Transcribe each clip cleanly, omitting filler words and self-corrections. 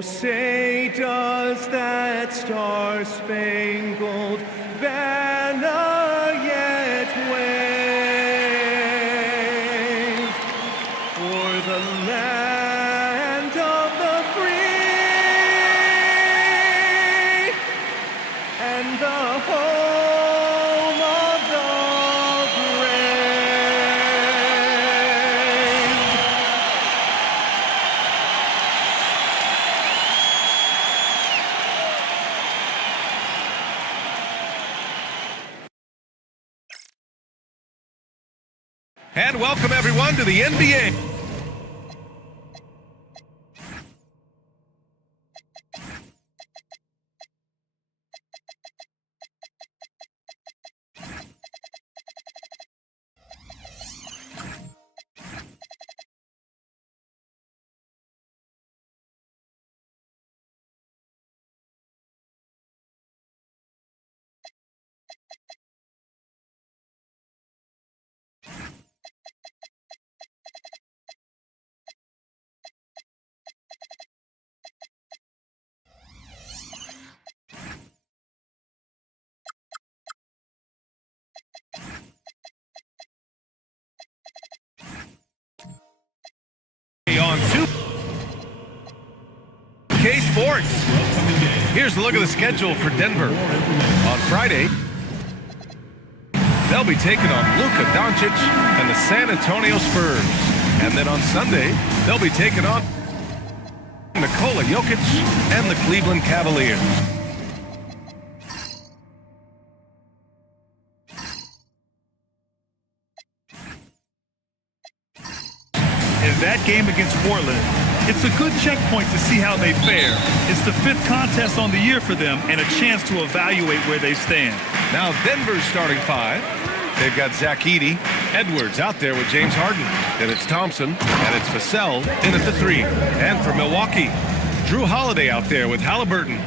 Oh, say does that star-spangled banner yet wave o'er the land of the free and the home of the brave? And welcome everyone to the NBA. On 2K Sports. Here's a look at the schedule for Denver. On Friday, they'll be taking on Luka Doncic and the San Antonio Spurs. And then on Sunday, they'll be taking on Nikola Jokic and the Cleveland Cavaliers. In that game against Portland, it's a good checkpoint to see how they fare. It's the 5th contest on the year for them and a chance to evaluate where they stand. Now Denver's starting 5. They've got Zach Edey, Edwards out there with James Harden. Then it's Thompson, and it's Vassell in at the 3. And for Milwaukee, Drew Holiday out there with Halliburton.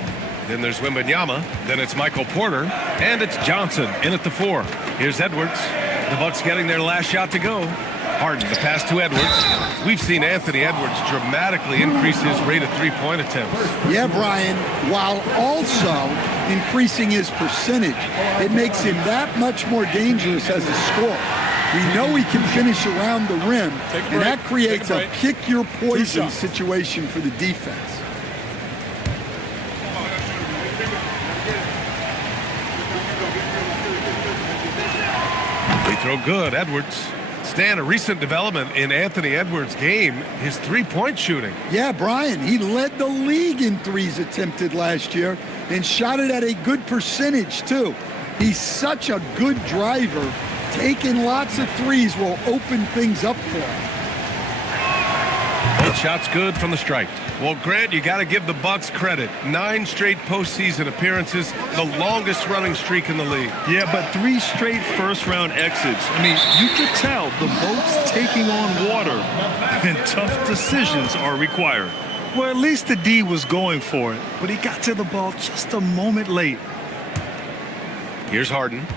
Then there's Wembanyama, then it's Michael Porter, and it's Johnson in at the 4. Here's Edwards. The Bucks getting their last shot to go. Harden, the pass to Edwards. We've seen Anthony Edwards dramatically increase his rate of three-point attempts. Yeah, Brian, while also increasing his percentage. It makes him that much more dangerous as a scorer. We know he can finish around the rim, and that creates a pick-your-poison situation for the defense. They throw good, Edwards. Stan, a recent development in Anthony Edwards' game, his three-point shooting. Yeah, Brian, he led the league in threes attempted last year and shot it at a good percentage, too. He's such a good driver. Taking lots of threes will open things up for him. Both shots good from the stripe. Well, Grant, you got to give the Bucks credit. 9 straight postseason appearances, the longest running streak in the league. Yeah, but 3 straight first-round exits. I mean, you could tell the boat's taking on water, and tough decisions are required. Well, at least the D was going for it, but he got to the ball just a moment late. Here's Harden.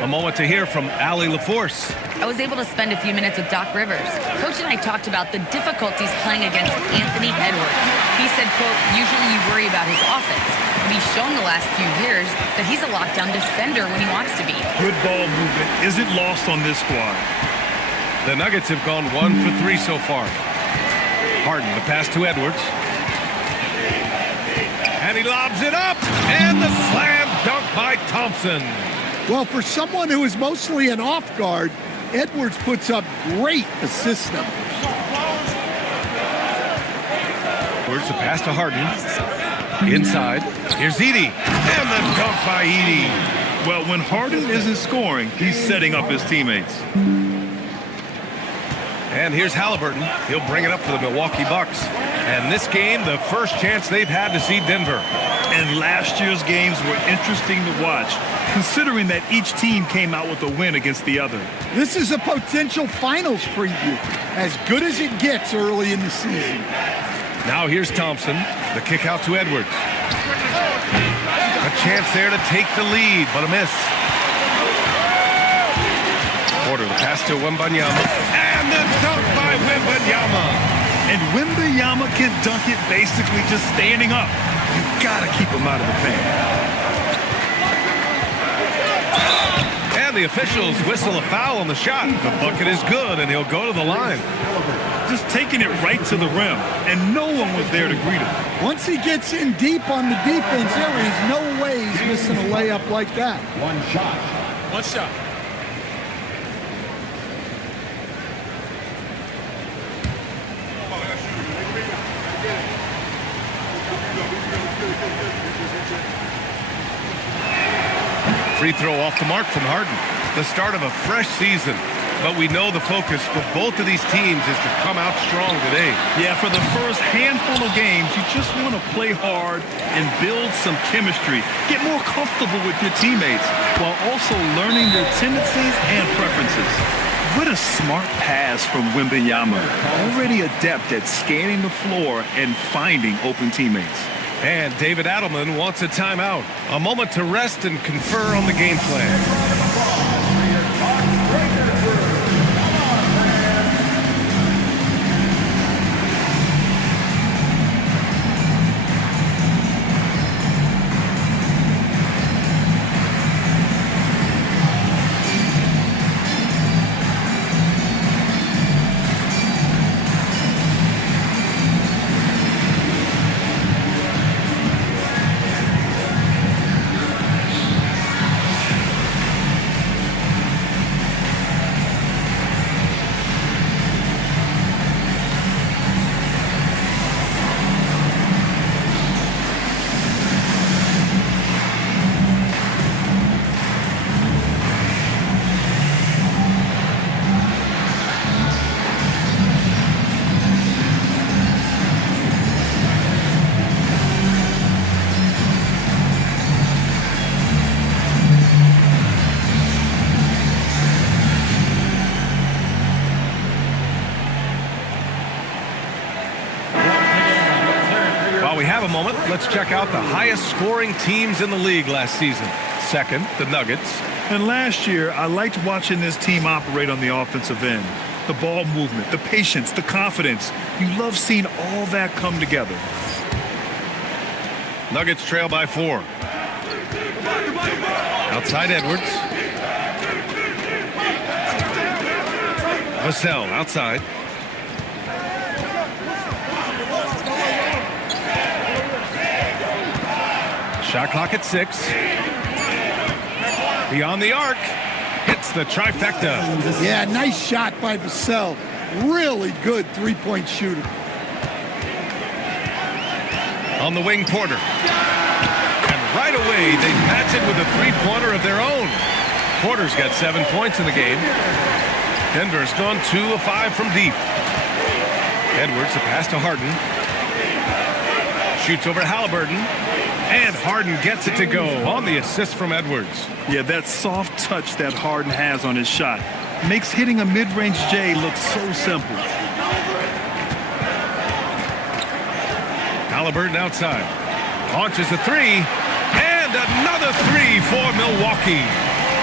A moment to hear from Allie LaForce. I was able to spend a few minutes with Doc Rivers. Coach and I talked about the difficulties playing against Anthony Edwards. He said, quote, usually you worry about his offense, but he's shown the last few years that he's a lockdown defender when he wants to be. Good ball movement isn't lost on this squad. The Nuggets have gone 1 for 3 so far. Harden, the pass to Edwards. And he lobs it up, and the slam dunk by Thompson. Well, for someone who is mostly an off guard, Edwards puts up great assist numbers. Edwards, the pass to Harden. Inside. Here's Edey. And the dunk by Edey. Well, when Harden isn't scoring, he's setting up his teammates. And here's Halliburton. He'll bring it up for the Milwaukee Bucks. And this game, the first chance they've had to see Denver. And last year's games were interesting to watch, considering that each team came out with a win against the other. This is a potential finals preview, as good as it gets early in the season. Now here's Thompson, the kick out to Edwards. A chance there to take the lead, but a miss. Porter, the pass to Wembanyama. And the dunk by Wembanyama. And Wembanyama can dunk it basically just standing up. You gotta keep him out of the paint. And the officials whistle a foul on the shot. The bucket is good, and he'll go to the line. Just taking it right to the rim, and no one was there to greet him. Once he gets in deep on the defense, there is no way he's missing a layup like that. One shot. Free throw off the mark from Harden. The start of a fresh season. But we know the focus for both of these teams is to come out strong today. Yeah, for the first handful of games, you just want to play hard and build some chemistry. Get more comfortable with your teammates while also learning their tendencies and preferences. What a smart pass from Wembanyama. Already adept at scanning the floor and finding open teammates. And David Adelman wants a timeout. A moment to rest and confer on the game plan. A moment, let's check out the highest scoring teams in the league last season. Second, the Nuggets. And last year, I liked watching this team operate on the offensive end. The ball movement, the patience, the confidence. You love seeing all that come together. Nuggets trail by 4. Outside Edwards. Vassell outside. Shot clock at 6. Beyond the arc. Hits the trifecta. Yeah, nice shot by Vassell. Really good three-point shooter. On the wing, Porter. And right away, they match it with a three-pointer of their own. Porter's got 7 points in the game. Denver's gone 2 of 5 from deep. Edwards, the pass to Harden. Shoots over Halliburton. And Harden gets it to go on the assist from Edwards. Yeah, that soft touch that Harden has on his shot makes hitting a mid-range J look so simple. Halliburton outside. Launches a 3. And another 3 for Milwaukee.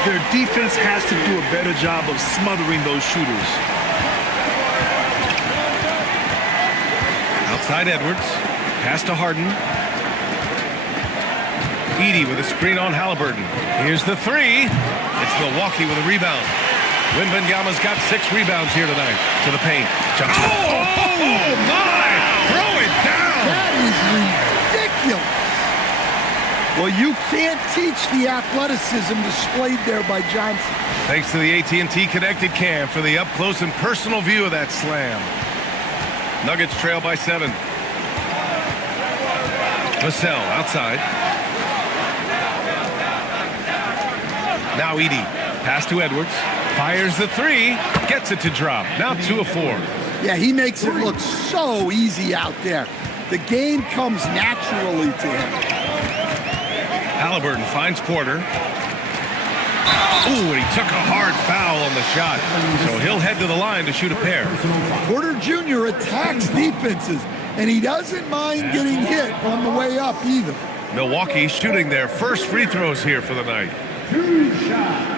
Their defense has to do a better job of smothering those shooters. Outside Edwards. Pass to Harden. Edey with a screen on Halliburton. Here's the 3. It's Milwaukee with a rebound. Wembanyama's got 6 rebounds here tonight. To the paint. Oh my! Throw it down! That is ridiculous. Well, you can't teach the athleticism displayed there by Johnson. Thanks to the AT&T Connected Cam for the up-close and personal view of that slam. Nuggets trail by 7. Vassell outside. Now Edey. Pass to Edwards. Fires the 3. Gets it to drop. Now 2 of 4. Yeah, he makes it look so easy out there. The game comes naturally to him. Halliburton finds Porter. Ooh, and he took a hard foul on the shot. So he'll head to the line to shoot a pair. Porter Jr. attacks defenses, and he doesn't mind getting hit on the way up either. Milwaukee shooting their first free throws here for the night. 2 shots.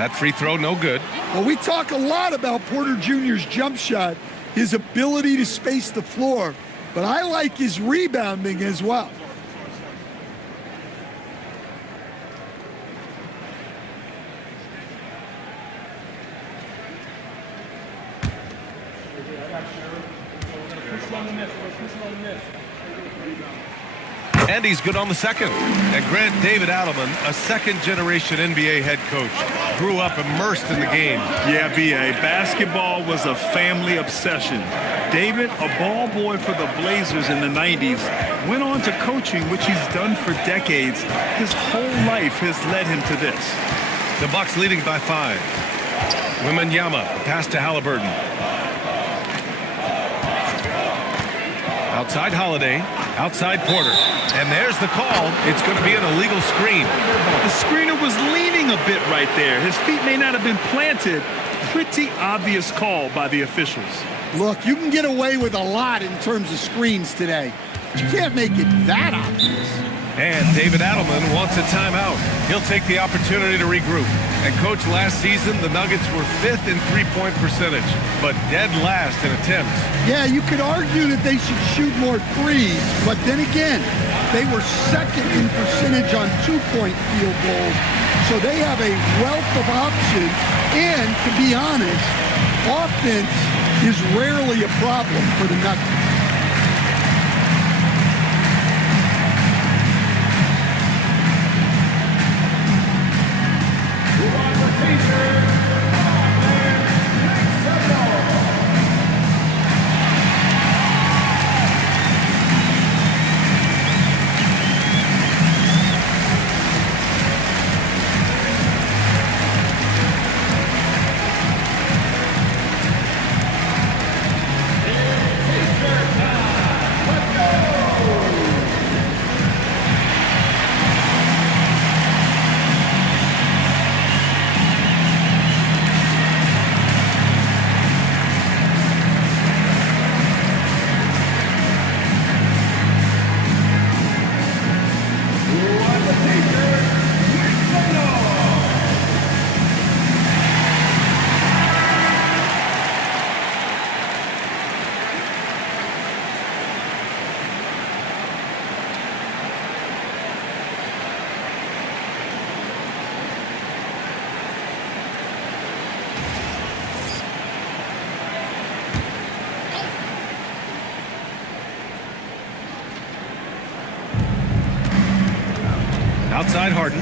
That free throw, no good. Well, we talk a lot about Porter Jr.'s jump shot, his ability to space the floor, but I like his rebounding as well. And he's good on the second. And Grant David Adelman, a second-generation NBA head coach, grew up immersed in the game. Yeah, B.A., basketball was a family obsession. David, a ball boy for the Blazers in the 90s, went on to coaching, which he's done for decades. His whole life has led him to this. The Bucks leading by 5. Wembanyama, pass to Halliburton. Outside Holiday, outside Porter. And there's the call. It's going to be an illegal screen. The screener was leaning a bit right there. His feet may not have been planted. Pretty obvious call by the officials. Look, you can get away with a lot in terms of screens today, but you can't make it that obvious. And David Adelman wants a timeout. He'll take the opportunity to regroup. And coach, last season, the Nuggets were 5th in three-point percentage, but dead last in attempts. Yeah, you could argue that they should shoot more threes, but then again, they were 2nd in percentage on two-point field goals, so they have a wealth of options, and to be honest, offense is rarely a problem for the Nuggets. Outside Harden.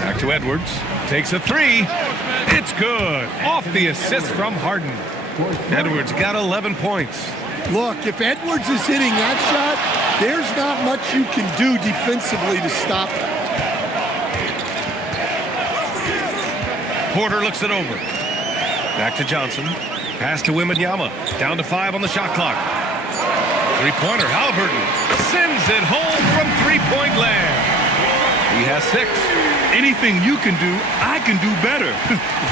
Back to Edwards. Takes a three. It's good. Off the assist from Harden. Edwards got 11 points. Look, if Edwards is hitting that shot, there's not much you can do defensively to stop it. Porter looks it over. Back to Johnson. Pass to Wembanyama. Down to 5 on the shot clock. Three-pointer, Halliburton sends it home from three-point land. He has 6. Anything you can do, I can do better.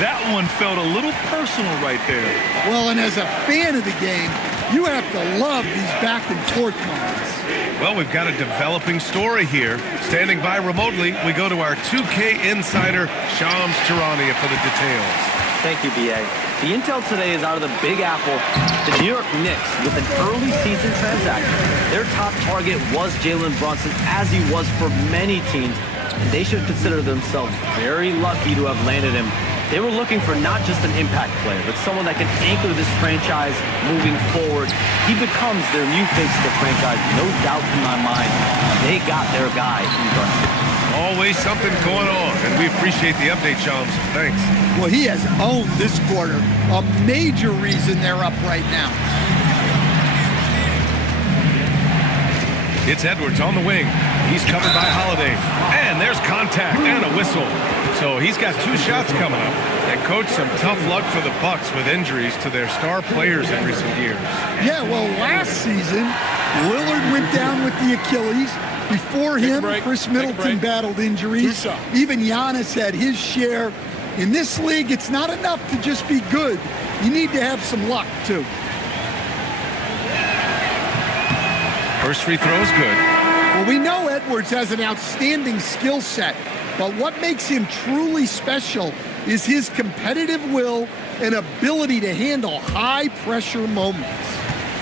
That one felt a little personal right there. Well, and as a fan of the game, you have to love these back-and-forth moments. Well, we've got a developing story here. Standing by remotely, we go to our 2K insider, Shams Charania, for the details. Thank you, B.A. The intel today is out of the Big Apple. The New York Knicks, with an early season transaction, their top target was Jalen Brunson, as he was for many teams, and they should consider themselves very lucky to have landed him. They were looking for not just an impact player, but someone that can anchor this franchise moving forward. He becomes their new face of the franchise, no doubt in my mind. They got their guy in Brunson. Always something going on, and we appreciate the update, Shams. Thanks. Well, he has owned this quarter, a major reason they're up right now. It's Edwards on the wing. He's covered by Holiday. And there's contact and a whistle. So he's got 2 shots coming up. And, Coach, some tough luck for the Bucks with injuries to their star players in recent years. Yeah, well, last season, Lillard went down with the Achilles. Before him, Chris Middleton battled injuries. Even Giannis had his share. In this league, it's not enough to just be good. You need to have some luck, too. First free throw is good. Well, we know it. Edwards has an outstanding skill set, but what makes him truly special is his competitive will and ability to handle high-pressure moments.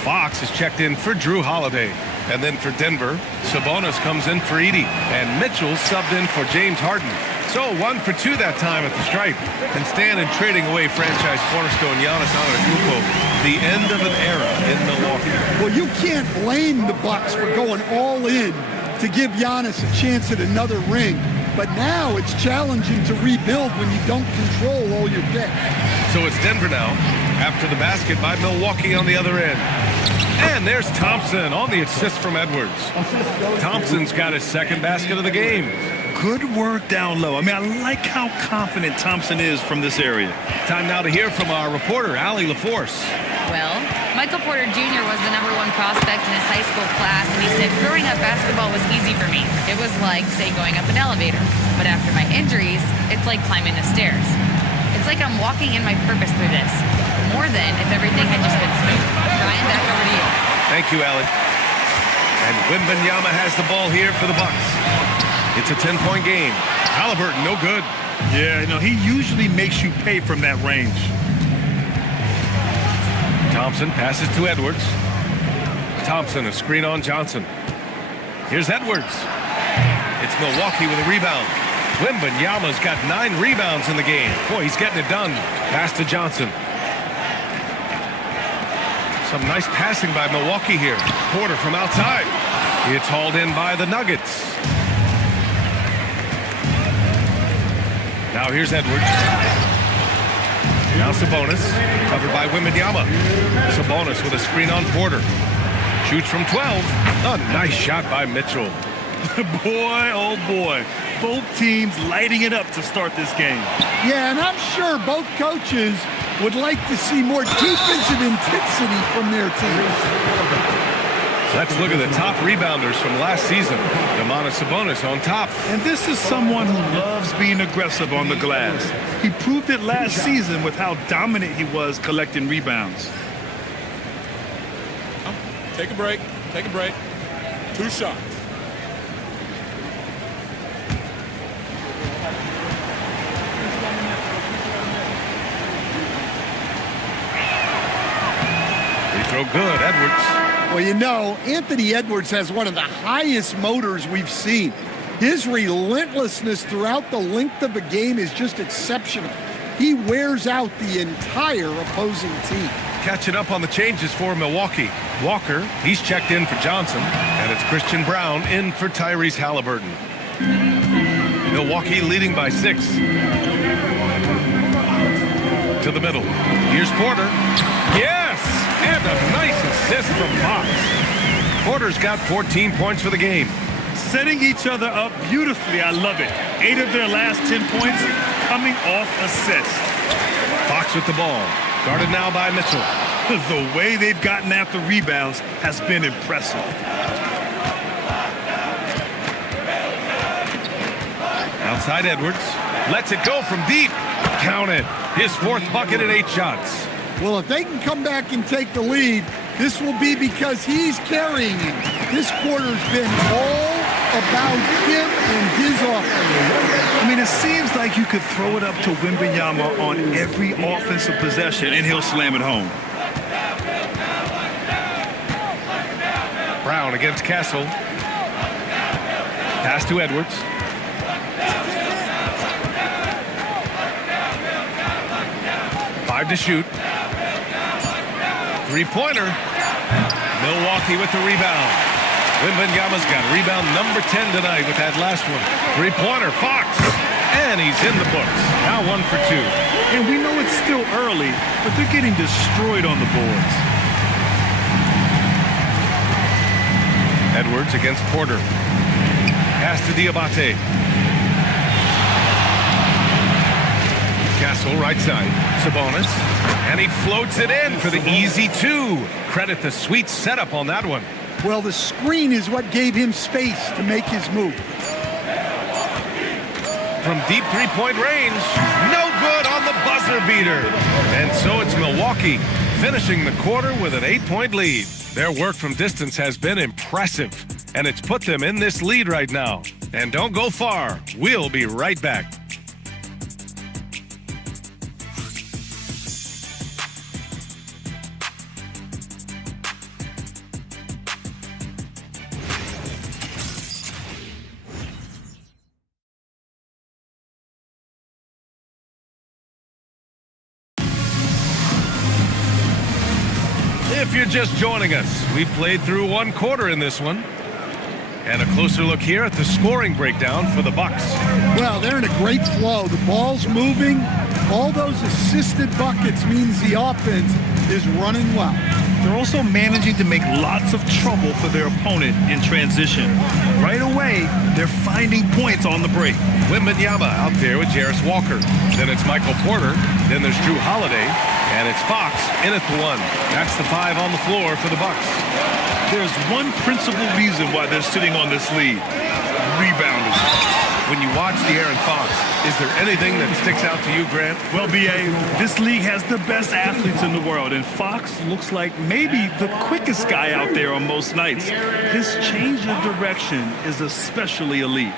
Fox is checked in for Drew Holiday. And then for Denver, Sabonis comes in for Edey. And Mitchell subbed in for James Harden. So 1 for 2 that time at the stripe. And Stan trading away franchise cornerstone Giannis Antetokounmpo. The end of an era in Milwaukee. Well, you can't blame the Bucks for going all in to give Giannis a chance at another ring. But now it's challenging to rebuild when you don't control all your picks. So it's Denver now, after the basket by Milwaukee on the other end. And there's Thompson on the assist from Edwards. Thompson's got his second basket of the game. Good work down low. I mean, I like how confident Thompson is from this area. Time now to hear from our reporter, Allie LaForce. Well, Michael Porter Jr. was the #1 prospect in his high school class, and he said growing up basketball was easy for me. It was like, say, going up an elevator. But after my injuries, it's like climbing the stairs. It's like I'm walking in my purpose through this. More than if everything had just been smooth. Brian, back over to you. Thank you, Allie. And Wembanyama has the ball here for the Bucks. It's a 10-point game. Halliburton, no good. Yeah, he usually makes you pay from that range. Thompson passes to Edwards. Thompson, a screen on Johnson. Here's Edwards. It's Milwaukee with a rebound. Wembanyama's got 9 rebounds in the game. Boy, he's getting it done. Pass to Johnson. Some nice passing by Milwaukee here. Porter from outside. It's hauled in by the Nuggets. Now here's Edwards. Now Sabonis, covered by Wembanyama. Sabonis with a screen on Porter. Shoots from 12. A nice shot by Mitchell. Boy, oh boy. Both teams lighting it up to start this game. Yeah, and I'm sure both coaches would like to see more defensive intensity from their teams. Let's look at the top rebounders from last season. Domantas Sabonis on top. And this is someone who loves being aggressive on the glass. He proved it last season with how dominant he was collecting rebounds. Take a break. Take a break. 2 shots. Free throw good, Edwards. Well, Anthony Edwards has one of the highest motors we've seen. His relentlessness throughout the length of a game is just exceptional. He wears out the entire opposing team. Catching up on the changes for Milwaukee. Walker, he's checked in for Johnson. And it's Christian Brown in for Tyrese Halliburton. Milwaukee leading by 6. To the middle. Here's Porter. Yes! And a nice assist from Fox. Porter's got 14 points for the game. Setting each other up beautifully. I love it. 8 of their last 10 points coming off assists. Fox with the ball. Guarded now by Mitchell. The way they've gotten after rebounds has been impressive. Outside Edwards. Lets it go from deep. Count it. His 4th bucket at 8 shots. Well, if they can come back and take the lead, this will be because he's carrying him. This quarter's been all about him and his offense. I mean, it seems like you could throw it up to Wembanyama on every offensive possession, and he'll slam it home. Brown against Castle. Pass to Edwards. Five to shoot. 3-pointer. Milwaukee with the rebound. Wembanyama's got rebound number 10 tonight with that last one. 3-pointer, Fox. And he's in the books. Now 1 for 2. And we know it's still early, but they're getting destroyed on the boards. Edwards against Porter. Pass to Diabate. Castle right side. Sabonis. And he floats it in for the easy 2. Credit the sweet setup on that one. Well, the screen is what gave him space to make his move. From deep 3-point range. No good on the buzzer beater. And so it's Milwaukee finishing the quarter with an 8-point lead. Their work from distance has been impressive. and it's put them in this lead right now. And don't go far. We'll be right back. If you're just joining us, we played through one quarter in this one. And a closer look here at the scoring breakdown for the Bucks. Well, they're in a great flow. The ball's moving. All those assisted buckets means the offense is running well. They're also managing to make lots of trouble for their opponent in transition. Right away, they're finding points on the break. Wembanyama out there with Jarris Walker. Then it's Michael Porter. Then there's Drew Holiday. And it's Fox in at the 1. That's the 5 on the floor for the Bucks. There's one principal reason why they're sitting on this lead. Rebounders. When you watch De'Aaron Fox, is there anything that sticks out to you, Grant? Well, B.A., this league has the best athletes in the world, and Fox looks like maybe the quickest guy out there on most nights. His change of direction is especially elite.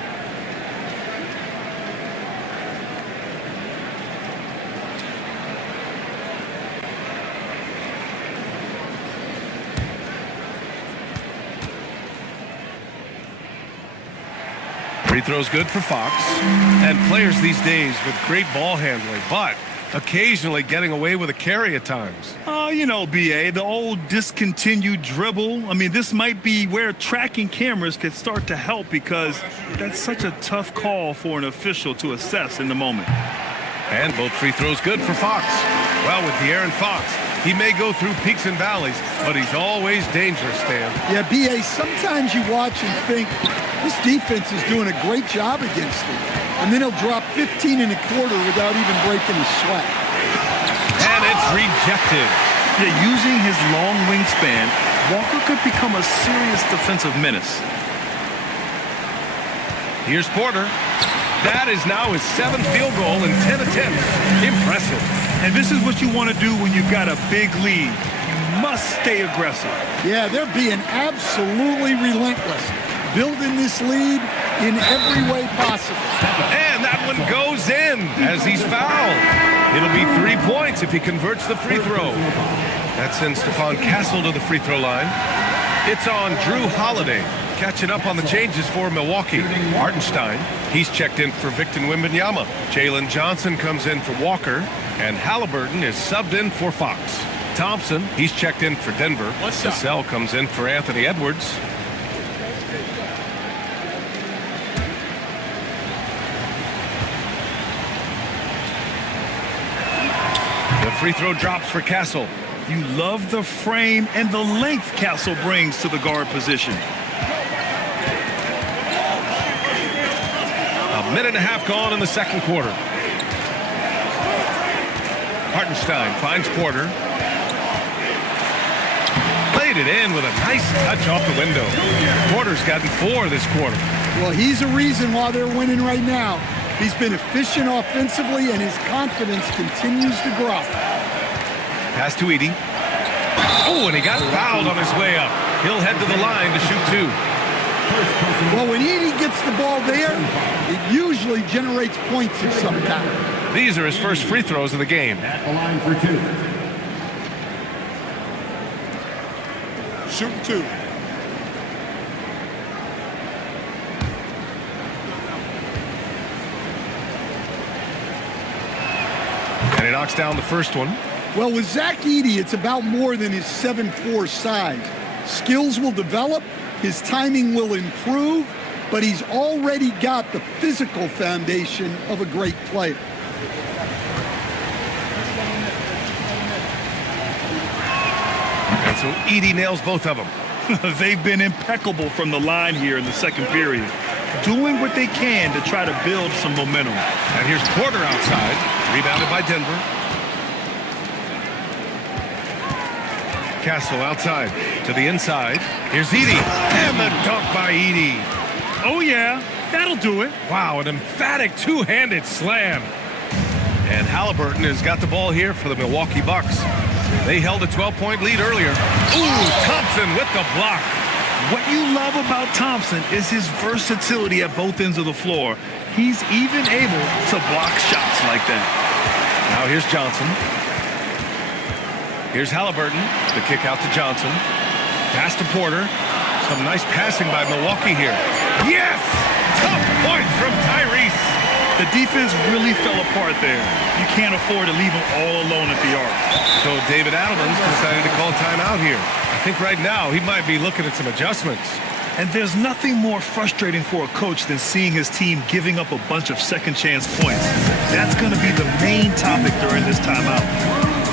Free throw's good for Fox. And players these days with great ball handling, but occasionally getting away with a carry at times. Oh, you know, B.A., the old discontinued dribble. I mean, this might be where tracking cameras could start to help because that's such a tough call for an official to assess in the moment. And both free throws good for Fox. Well, with De'Aaron Fox, he may go through peaks and valleys, but he's always dangerous, Stan. Yeah, B.A., sometimes you watch and think, this defense is doing a great job against him. And then he'll drop 15 and a quarter without even breaking a sweat. And it's rejected. Yeah, using his long wingspan, Walker could become a serious defensive menace. Here's Porter. That is now his 7th field goal in 10 attempts. Impressive. And this is what you want to do when you've got a big lead. You must stay aggressive. Yeah, they're being absolutely relentless, building this lead in every way possible. And that one goes in as he's fouled. It'll be 3 points if he converts the free throw. That sends Stephon Castle to the free throw line. It's on Drew Holiday, catching up on the changes for Milwaukee. Hartenstein, he's checked in for Victor Wembanyama. Jalen Johnson comes in for Walker, and Halliburton is subbed in for Fox. Thompson, he's checked in for Denver. Vassell comes in for Anthony Edwards. The free throw drops for Castle. You love the frame and the length Castle brings to the guard position. A minute and a half gone in the second quarter. Hartenstein finds Porter. Played it in with a nice touch off the window. Porter's gotten 4 this quarter. Well, he's a reason why they're winning right now. He's been efficient offensively, and his confidence continues to grow. Pass to Edey. Oh, and he got fouled on his way up. He'll head to the line to shoot 2. Well, when Edey gets the ball there, it usually generates points of some kind. These are his first free throws of the game. At the line for 2. Shooting 2. And he knocks down the first one. Well, with Zach Edey, it's about more than his 7'4" size. Skills will develop, his timing will improve, but he's already got the physical foundation of a great player. And so Edey nails both of them. They've been impeccable from the line here in the second period, doing what they can to try to build some momentum. And here's Porter outside, rebounded by Denver. Castle outside to the inside. Here's Edey, and the dunk by Edey. Oh, yeah, that'll do it. Wow, an emphatic two-handed slam. And Halliburton has got the ball here for the Milwaukee Bucks. They held a 12-point lead earlier. Ooh, Thompson with the block. What you love about Thompson is his versatility at both ends of the floor. He's even able to block shots like that. Now here's Johnson. Here's Halliburton. The kick out to Johnson. Pass to Porter. Some nice passing by Milwaukee here. Yes! Tough point from Tyrese. The defense really fell apart there. You can't afford to leave him all alone at the arc. So David Adelman's decided to call timeout here. I think right now he might be looking at some adjustments. And there's nothing more frustrating for a coach than seeing his team giving up a bunch of second chance points. That's going to be the main topic during this timeout.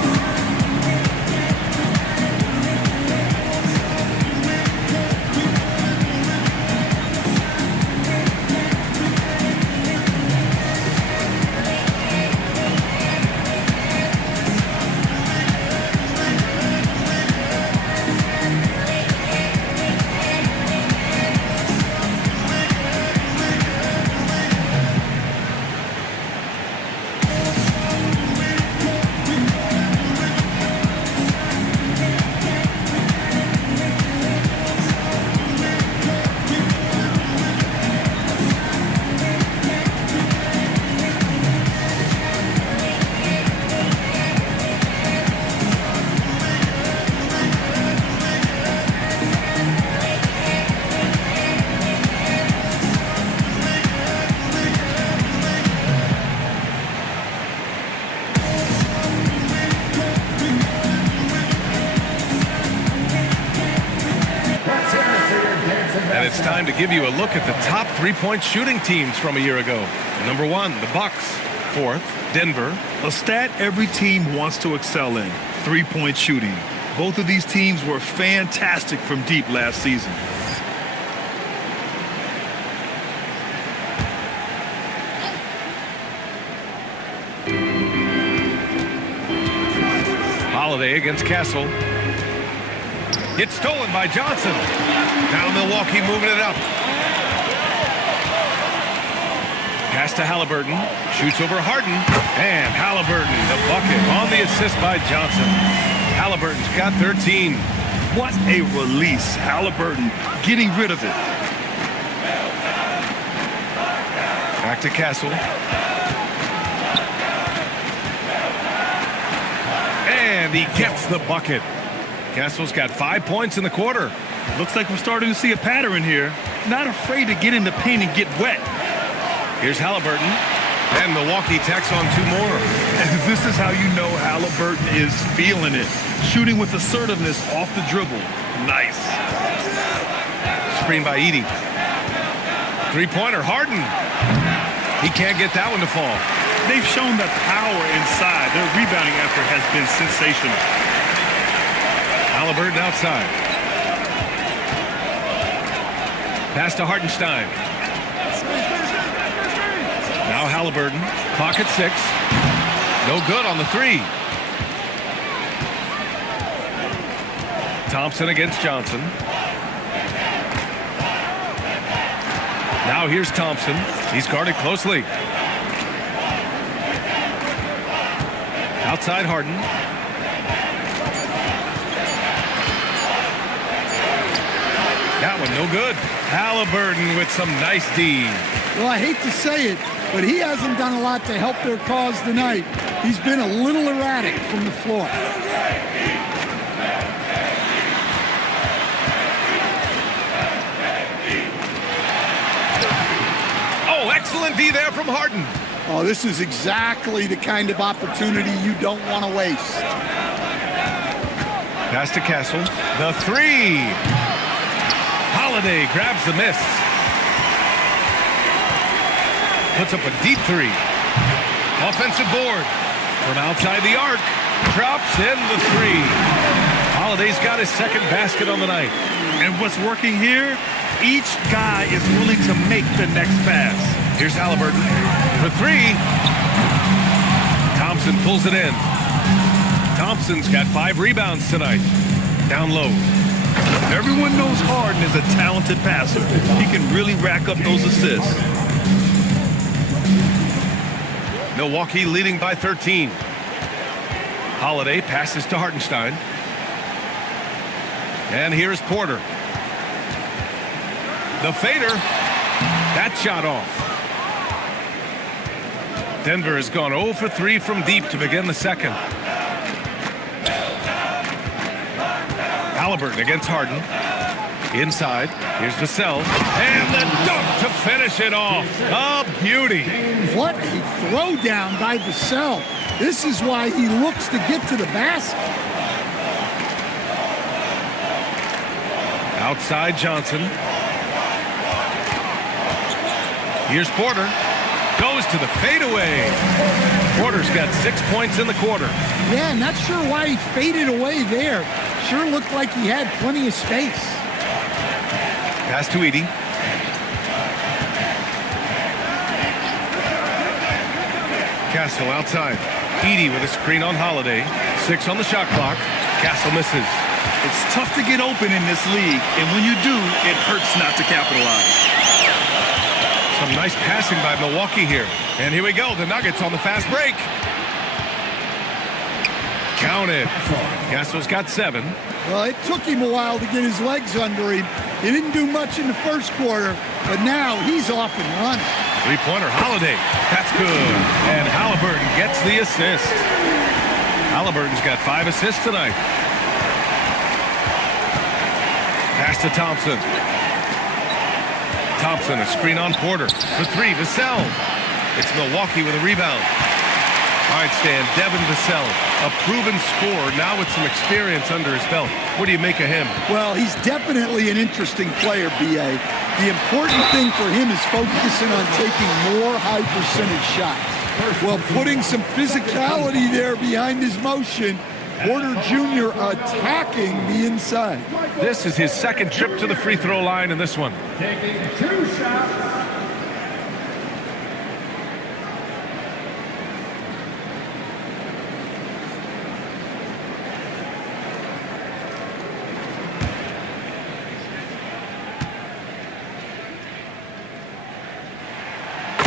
And it's time to give you a look at the top three-point shooting teams from a year ago. Number 1, the Bucks. 4th, Denver. A stat every team wants to excel in, three-point shooting. Both of these teams were fantastic from deep last season. Holiday against Castle. It's stolen by Johnson. Now Milwaukee moving it up. Pass to Halliburton. Shoots over Harden. And Halliburton, the bucket on the assist by Johnson. Halliburton's got 13. What a release. Halliburton getting rid of it. Back to Castle. And he gets the bucket. Castle's got 5 points in the quarter. Looks like we're starting to see a pattern here. Not afraid to get in the paint and get wet. Here's Halliburton. And Milwaukee tacks on 2 more. And this is how you know Halliburton is feeling it. Shooting with assertiveness off the dribble. Nice. Screen by Edey. Three-pointer, Harden. He can't get that one to fall. They've shown that power inside. Their rebounding effort has been sensational. Halliburton outside. Pass to Hartenstein. Now Halliburton. Clock at 6. No good on the 3. Thompson against Johnson. Now here's Thompson. He's guarded closely. Outside Harden. That one no good. Halliburton with some nice D. Well, I hate to say it, but he hasn't done a lot to help their cause tonight. He's been a little erratic from the floor. Oh, excellent D there from Harden. Oh, this is exactly the kind of opportunity you don't want to waste. Pass to Castle. The 3. Holiday grabs the miss. Puts up a deep 3. Offensive board. From outside the arc. Drops in the 3. Holiday's got his second basket on the night. And what's working here? Each guy is willing to make the next pass. Here's Halliburton for 3. Thompson pulls it in. Thompson's got 5 rebounds tonight. Down low. Everyone knows Harden is a talented passer. He can really rack up those assists. Milwaukee leading by 13. Holiday passes to Hartenstein. And here's Porter. The fader. That shot off. Denver has gone 0 for 3 from deep to begin the second. Halliburton against Harden. Inside. Here's Vassell. And the dunk to finish it off. A beauty. What a throwdown by Vassell. This is why he looks to get to the basket. Outside Johnson. Here's Porter. Goes to the fadeaway. Porter's got 6 points in the quarter. Yeah, not sure why he faded away there. Sure looked like he had plenty of space. Pass to Edey. Castle outside. Edey with a screen on Holiday. 6 on the shot clock. Castle misses. It's tough to get open in this league, and when you do, it hurts not to capitalize. Some nice passing by Milwaukee here. And here we go. The Nuggets on the fast break. Count it. Castle's got 7. Well, it took him a while to get his legs under him. He didn't do much in the first quarter, but now he's off and running. Three-pointer, Holiday. That's good. And Halliburton gets the assist. Halliburton's got 5 assists tonight. Pass to Thompson. Thompson, a screen on Porter. For 3, Vassell. It's Milwaukee with a rebound. All right, Stan, Devin Vassell, a proven scorer, now with some experience under his belt. What do you make of him? Well, he's definitely an interesting player, B.A. The important thing for him is focusing on taking more high-percentage shots. Well, putting some physicality there behind his motion, Porter Jr. attacking the inside. This is his second trip to the free throw line in this one. Taking 2 shots.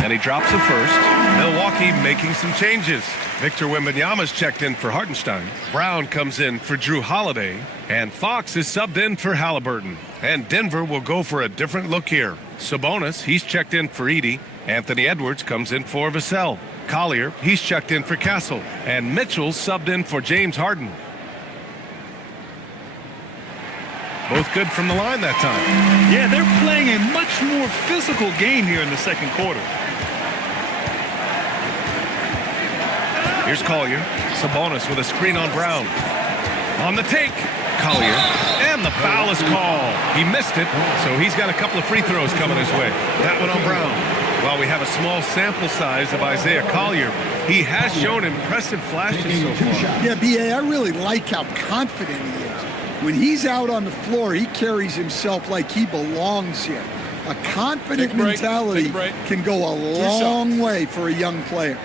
And he drops it first. Milwaukee making some changes. Victor Wembanyama's checked in for Hartenstein. Brown comes in for Drew Holiday. And Fox is subbed in for Halliburton. And Denver will go for a different look here. Sabonis, he's checked in for Edey. Anthony Edwards comes in for Vassell. Collier, he's checked in for Castle. And Mitchell's subbed in for James Harden. Both good from the line that time. Yeah, they're playing a much more physical game here in the second quarter. Here's Collier. Sabonis with a screen on Brown. On the take. Collier. And the foul is called. He missed it, so he's got a couple of free throws coming his way. That one on Brown. While we have a small sample size of Isaiah Collier, he has shown impressive flashes so far. Yeah, B.A., I really like how confident he is. When he's out on the floor, he carries himself like he belongs here. A confident mentality can go a long way for a young player.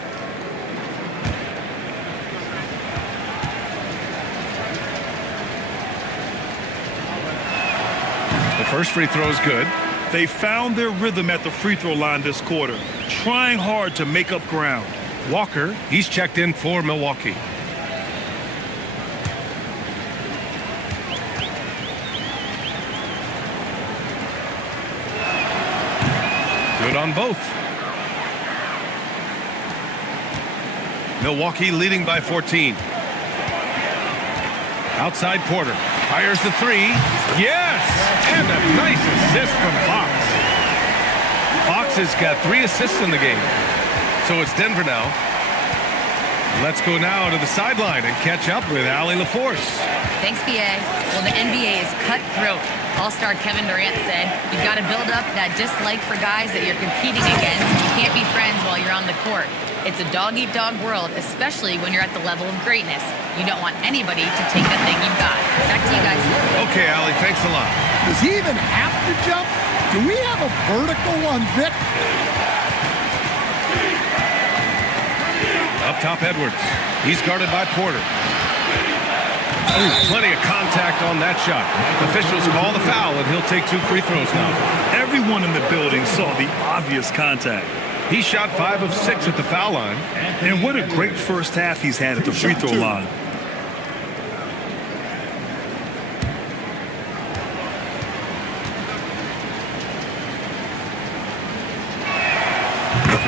The first free throw is good. They found their rhythm at the free throw line this quarter, trying hard to make up ground. Walker, he's checked in for Milwaukee. Good on both. Milwaukee leading by 14. Outside Porter. Fires the 3. Yes! And a nice assist from Fox. Fox has got 3 assists in the game. So it's Denver now. Let's go now to the sideline and catch up with Allie LaForce. Thanks, BA. Well, the NBA is cutthroat. All-star Kevin Durant said, you've got to build up that dislike for guys that you're competing against. You can't be friends while you're on the court. It's a dog-eat-dog world, especially when you're at the level of greatness. You don't want anybody to take the thing you've got. Back to you guys. Okay, Allie, thanks a lot. Does he even have to jump? Do we have a vertical on Vic? Up top, Edwards. He's guarded by Porter. Ooh, plenty of contact on that shot. Officials call the foul, and he'll take 2 free throws now. Everyone in the building saw the obvious contact. He shot 5 of 6 at the foul line. And what a great first half he's had at the free throw line.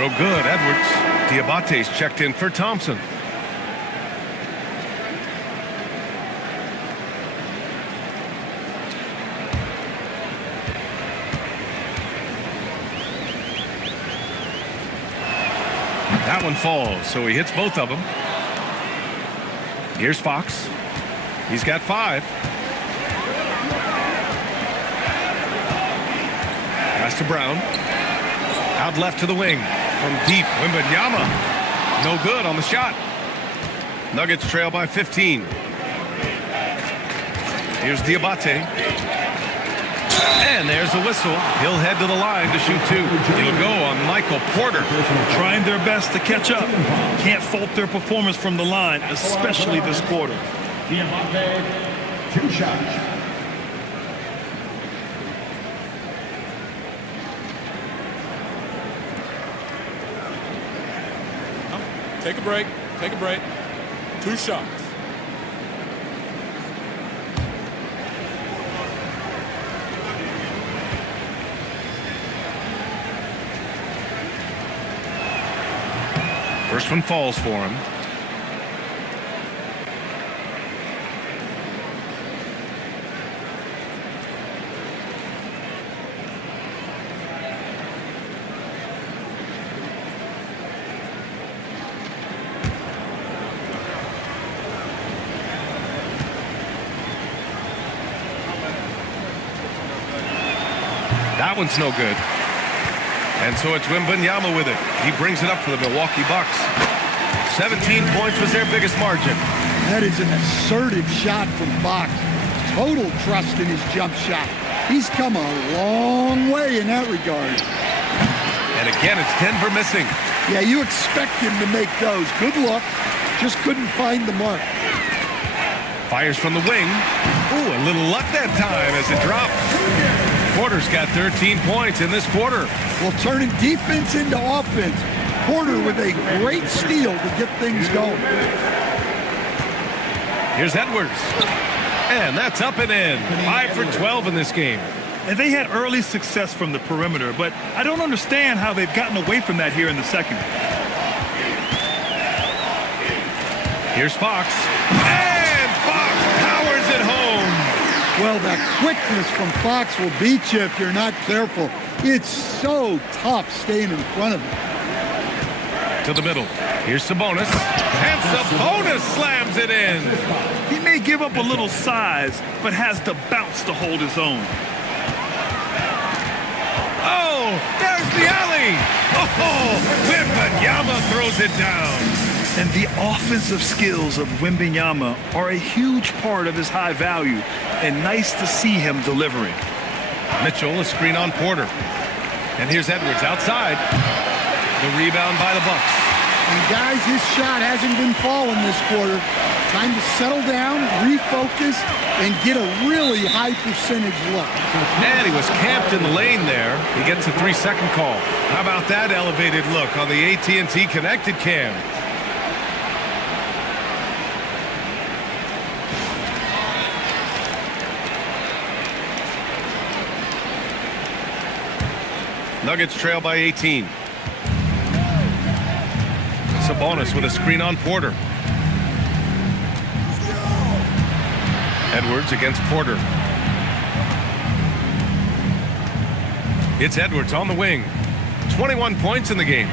throw good, Edwards. Diabate's checked in for Thompson. That one falls, so he hits both of them. Here's Fox. He's got 5. Pass to Brown. Out left to the wing. From deep, Wembanyama. No good on the shot. Nuggets trail by 15. Here's Diabate. And there's the whistle. He'll head to the line to shoot 2. He'll go on Michael Porter. Trying their best to catch up. Can't fault their performance from the line, especially this quarter. Diamante, 2 shots. Take a break. Take a break. 2 shots. First one falls for him. That one's no good. And so it's Wembanyama with it. He brings it up for the Milwaukee Bucks. 17 points was their biggest margin. That is an assertive shot from Fox. Total trust in his jump shot. He's come a long way in that regard. And again, it's Denver missing. Yeah, you expect him to make those. Good luck. Just couldn't find the mark. Fires from the wing. Ooh, a little luck that time as it drops. Porter's got 13 points in this quarter. Well, turning defense into offense. Porter with a great steal to get things going. Here's Edwards. And that's up and in. 5 for 12 in this game. And they had early success from the perimeter, but I don't understand how they've gotten away from that here in the second. Here's Fox. And Fox powers it home. Well, that quickness from Fox will beat you if you're not careful. It's so tough staying in front of him. To the middle. Here's Sabonis. And Sabonis slams it in. He may give up a little size, but has the bounce to hold his own. Oh, there's the alley. Oh, Wembanyama throws it down. And the offensive skills of Wembanyama are a huge part of his high value, and nice to see him delivering. Mitchell, a screen on Porter. And here's Edwards outside. The rebound by the Bucks. And guys, his shot hasn't been falling this quarter. Time to settle down, refocus, and get a really high percentage look. And he was camped in the lane there. He gets a 3-second call. How about that elevated look on the AT&T connected cam? Nuggets trail by 18. Sabonis with a screen on Porter. Edwards against Porter. It's Edwards on the wing. 21 points in the game.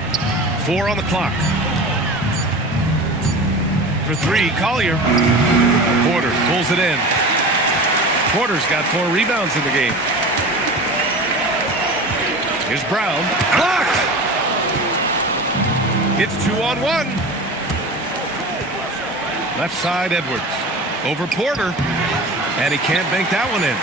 4 on the clock. For 3, Collier. Porter pulls it in. Porter's got 4 rebounds in the game. Here's Brown. Blocked! It's 2-on-1. Left side, Edwards. Over Porter. And he can't bank that one in.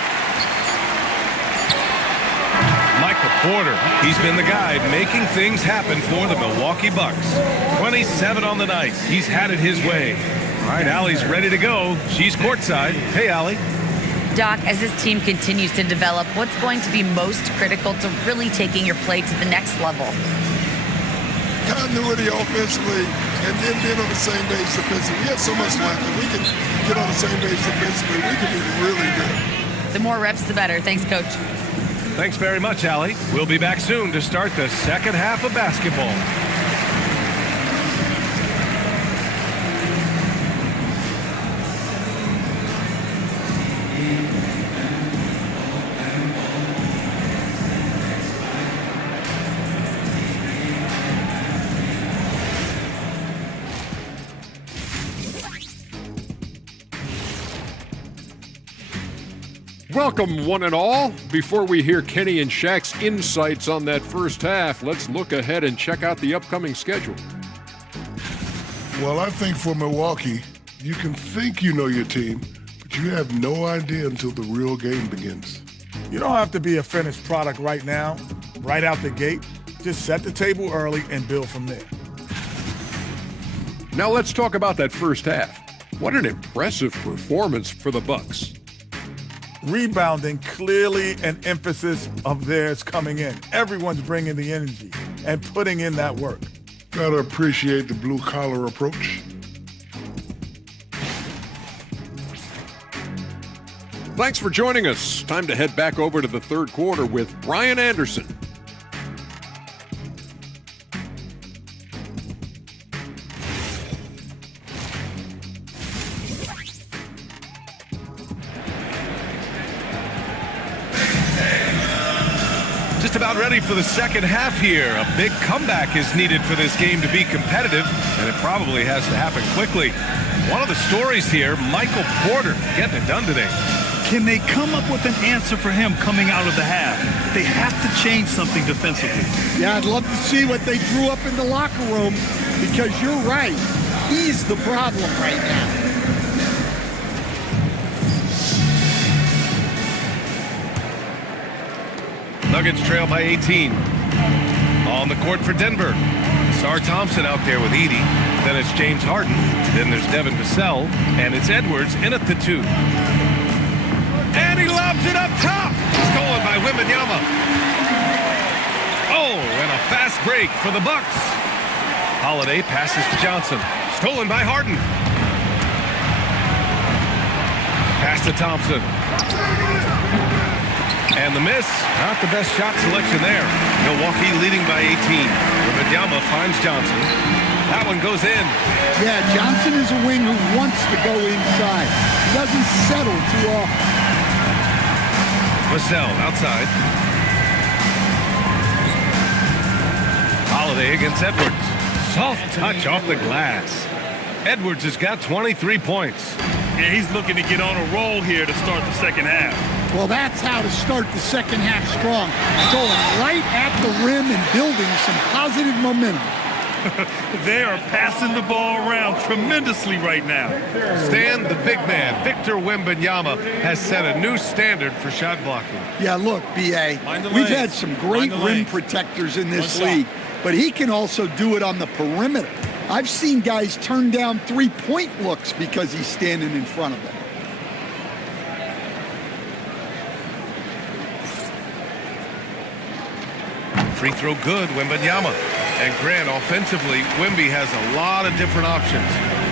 Michael Porter. He's been the guy making things happen for the Milwaukee Bucks. 27 on the night. He's had it his way. All right, Allie's ready to go. She's courtside. Hey, Allie. Doc, as this team continues to develop, what's going to be most critical to really taking your play to the next level? Continuity offensively and then being on the same page defensively. We have so much left. If we can get on the same page defensively, we can be really good. The more reps, the better. Thanks, Coach. Thanks very much, Allie. We'll be back soon to start the second half of basketball. Welcome, one and all. Before we hear Kenny and Shaq's insights on that first half, let's look ahead and check out the upcoming schedule. Well, I think for Milwaukee, you can think you know your team, but you have no idea until the real game begins. You don't have to be a finished product right now, right out the gate. Just set the table early and build from there. Now let's talk about that first half. What an impressive performance for the Bucks. Rebounding, clearly an emphasis of theirs coming in. Everyone's bringing the energy and putting in that work. Gotta appreciate the blue-collar approach. Thanks for joining us. Time to head back over to the third quarter with Brian Anderson. Just about ready for the second half here. A big comeback is needed for this game to be competitive, and it probably has to happen quickly. One of the stories here, Michael Porter getting it done today. Can they come up with an answer for him coming out of the half? They have to change something defensively. Yeah, I'd love to see what they drew up in the locker room, because you're right. He's the problem right now. Nuggets trail by 18. On the court for Denver. Sar Thompson out there with Edey. Then it's James Harden. Then there's Devin Vassell. And it's Edwards in at the 2. And he lobs it up top. Stolen by Wembanyama. Oh, and a fast break for the Bucks. Holiday passes to Johnson. Stolen by Harden. Pass to Thompson. And the miss, not the best shot selection there. Milwaukee leading by 18. Wembanyama finds Johnson. That one goes in. Yeah, Johnson is a wing who wants to go inside. He doesn't settle too often. Vassell outside. Holiday against Edwards. Soft touch off the glass. Edwards has got 23 points. And he's looking to get on a roll here to start the second half. Well, that's how to start the second half strong. Going right at the rim and building some positive momentum. They are passing the ball around tremendously right now. Stan, the big man, Victor Wembanyama, has set a new standard for shot blocking. Yeah, look, B.A., we've had some great rim protectors in this league, but he can also do it on the perimeter. I've seen guys turn down three-point looks because he's standing in front of them. Free throw good, Wembanyama. And Grant, offensively, Wemby has a lot of different options.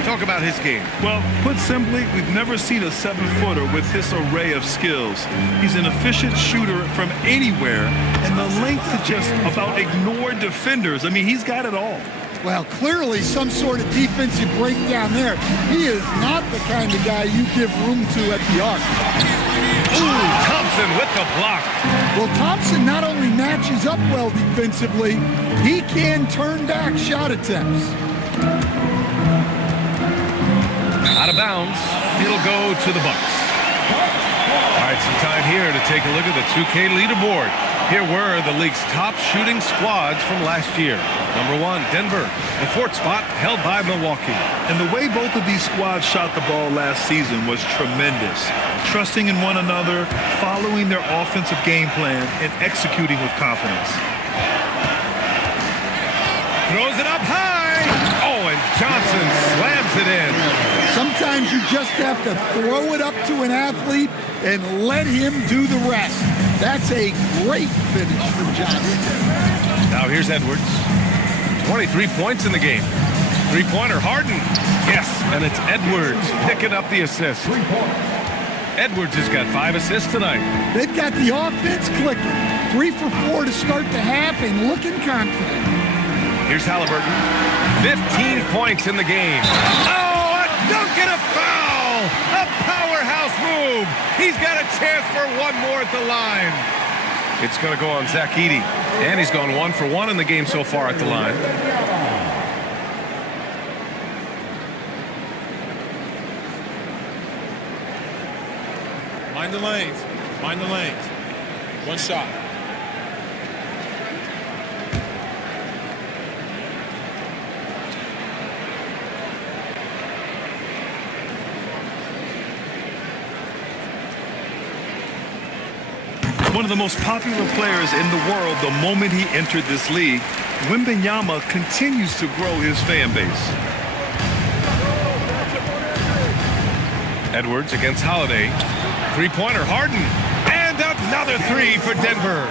Talk about his game. Well, put simply, we've never seen a 7-footer with this array of skills. He's an efficient shooter from anywhere, and the length to just about ignore defenders. I mean, he's got it all. Well, clearly some sort of defensive breakdown there. He is not the kind of guy you give room to at the arc. Ooh, Thompson with the block. Well, Thompson not only matches up well defensively, he can turn back shot attempts. Out of bounds. It'll go to the Bucks. All right, some time here to take a look at the 2K leaderboard. Here were the league's top shooting squads from last year. Number 1, Denver. The 4th spot held by Milwaukee. And the way both of these squads shot the ball last season was tremendous. Trusting in one another, following their offensive game plan, and executing with confidence. Throws it up high. Oh, and Johnson slams it in. Sometimes you just have to throw it up to an athlete and let him do the rest. That's a great finish for Johnson. Now here's Edwards. 23 points in the game. Three-pointer, Harden. Yes, and it's Edwards picking up the assist. Edwards has got 5 assists tonight. They've got the offense clicking. 3 for 4 to start the half and looking confident. Here's Halliburton. 15 points in the game. Oh, a dunk and a foul! A powerhouse move. He's got a chance for one more at the line. It's going to go on Zach Edey. And he's gone 1 for 1 in the game so far at the line. Mind the lanes. Mind the lanes. One shot. One of the most popular players in the world the moment he entered this league, Wembanyama continues to grow his fan base. Edwards against Holiday. Three-pointer, Harden. And another three for Denver.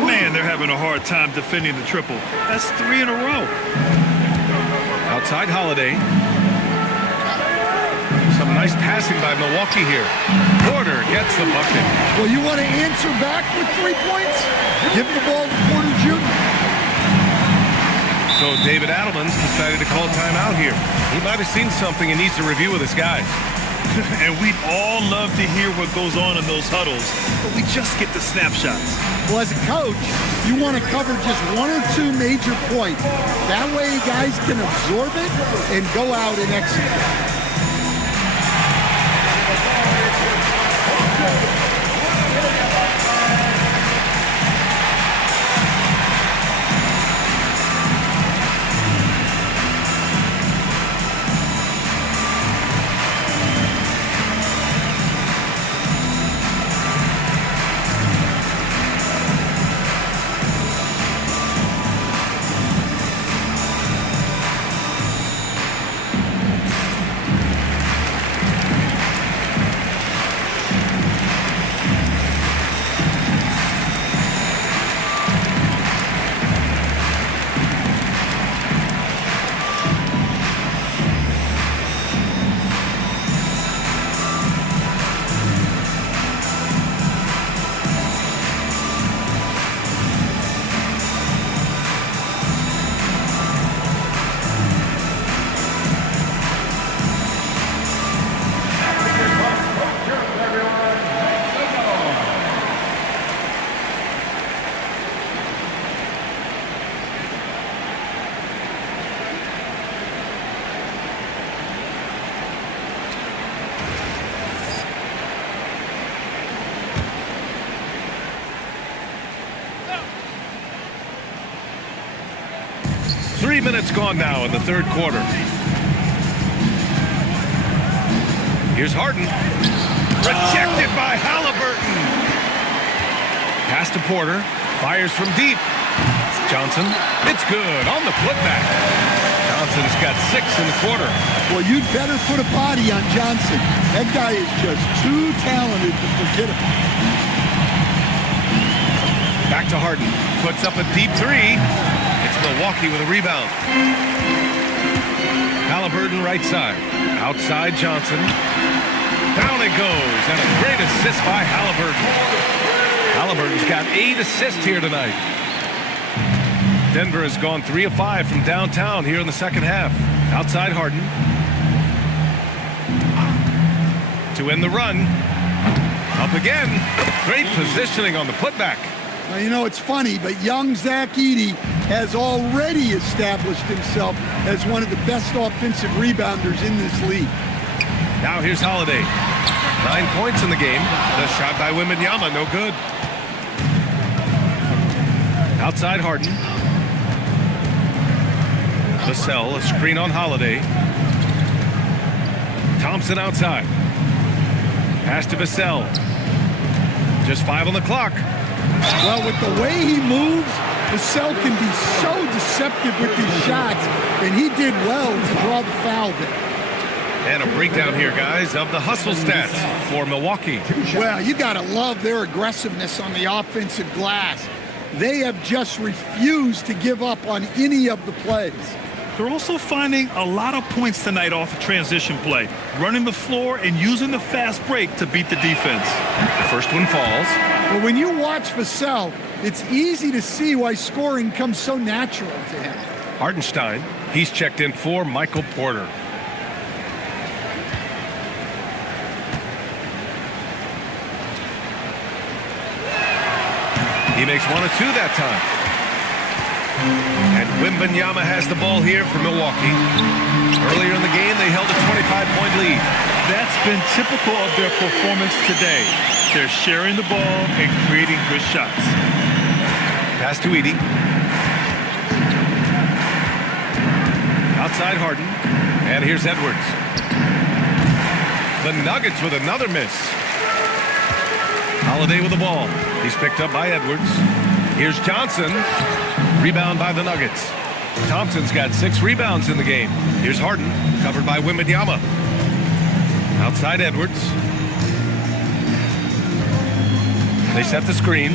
Man, they're having a hard time defending the triple. That's 3 in a row. Outside Holiday. Some nice passing by Milwaukee here. Porter gets the bucket. Well, you want to answer back with 3 points? Give the ball to Porter Jr. So David Adelman's decided to call timeout here. He might have seen something and needs to review with his guys. And we'd all love to hear what goes on in those huddles, but we just get the snapshots. Well, as a coach, you want to cover just 1 or 2 major points. That way guys can absorb it and go out and execute. Minutes gone now in the third quarter. Here's Harden. Rejected by Halliburton. Pass to Porter. Fires from deep. Johnson. It's good on the putback. Johnson's got 6 in the quarter. Well, you'd better put a body on Johnson. That guy is just too talented to forget about. Back to Harden. Puts up a deep 3. It's Milwaukee with a rebound. Halliburton right side. Outside Johnson. Down it goes. And a great assist by Halliburton. Halliburton's got 8 assists here tonight. Denver has gone 3 of 5 from downtown here in the second half. Outside Harden. To end the run. Up again. Great positioning on the putback. Now, you know, it's funny, but young Zach Edey has already established himself as one of the best offensive rebounders in this league. Now here's Holiday. 9 points in the game. The shot by Wembanyama, no good. Outside Harden. Vassell, a screen on Holiday. Thompson outside. Pass to Vassell. Just 5 on the clock. Well, with the way he moves, Vassell can be so deceptive with his shots, and he did well to draw the foul there. And a breakdown here, guys, of the hustle stats for Milwaukee. Well, you got to love their aggressiveness on the offensive glass. They have just refused to give up on any of the plays. They're also finding a lot of points tonight off of transition play, running the floor and using the fast break to beat the defense. First one falls. Well, when you watch Vassell, it's easy to see why scoring comes so natural to him. Hartenstein, he's checked in for Michael Porter. He makes 1 of 2 that time. And Wembanyama has the ball here for Milwaukee. Earlier in the game, they held a 25-point lead. That's been typical of their performance today. They're sharing the ball and creating good shots. Pass to Edey. Outside Harden. And here's Edwards. The Nuggets with another miss. Holiday with the ball. He's picked up by Edwards. Here's Johnson. Rebound by the Nuggets. Thompson's got 6 rebounds in the game. Here's Harden, covered by Wembanyama. Outside Edwards. They set the screen.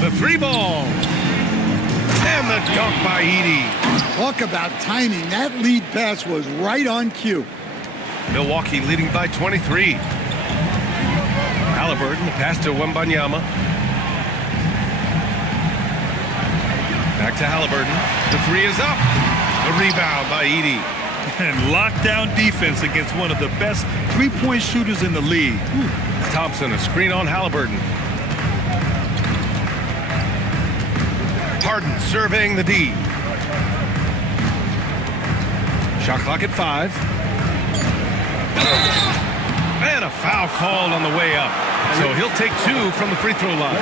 The 3-ball. And the dunk by Edey. Talk about timing. That lead pass was right on cue. Milwaukee leading by 23. Halliburton, the pass to Wembanyama. Back to Halliburton. The 3 is up. The rebound by Edey. And lockdown defense against one of the best three-point shooters in the league. Thompson, a screen on Halliburton. Harden surveying the D. Shot clock at 5. And a foul called on the way up. So he'll take 2 from the free throw line.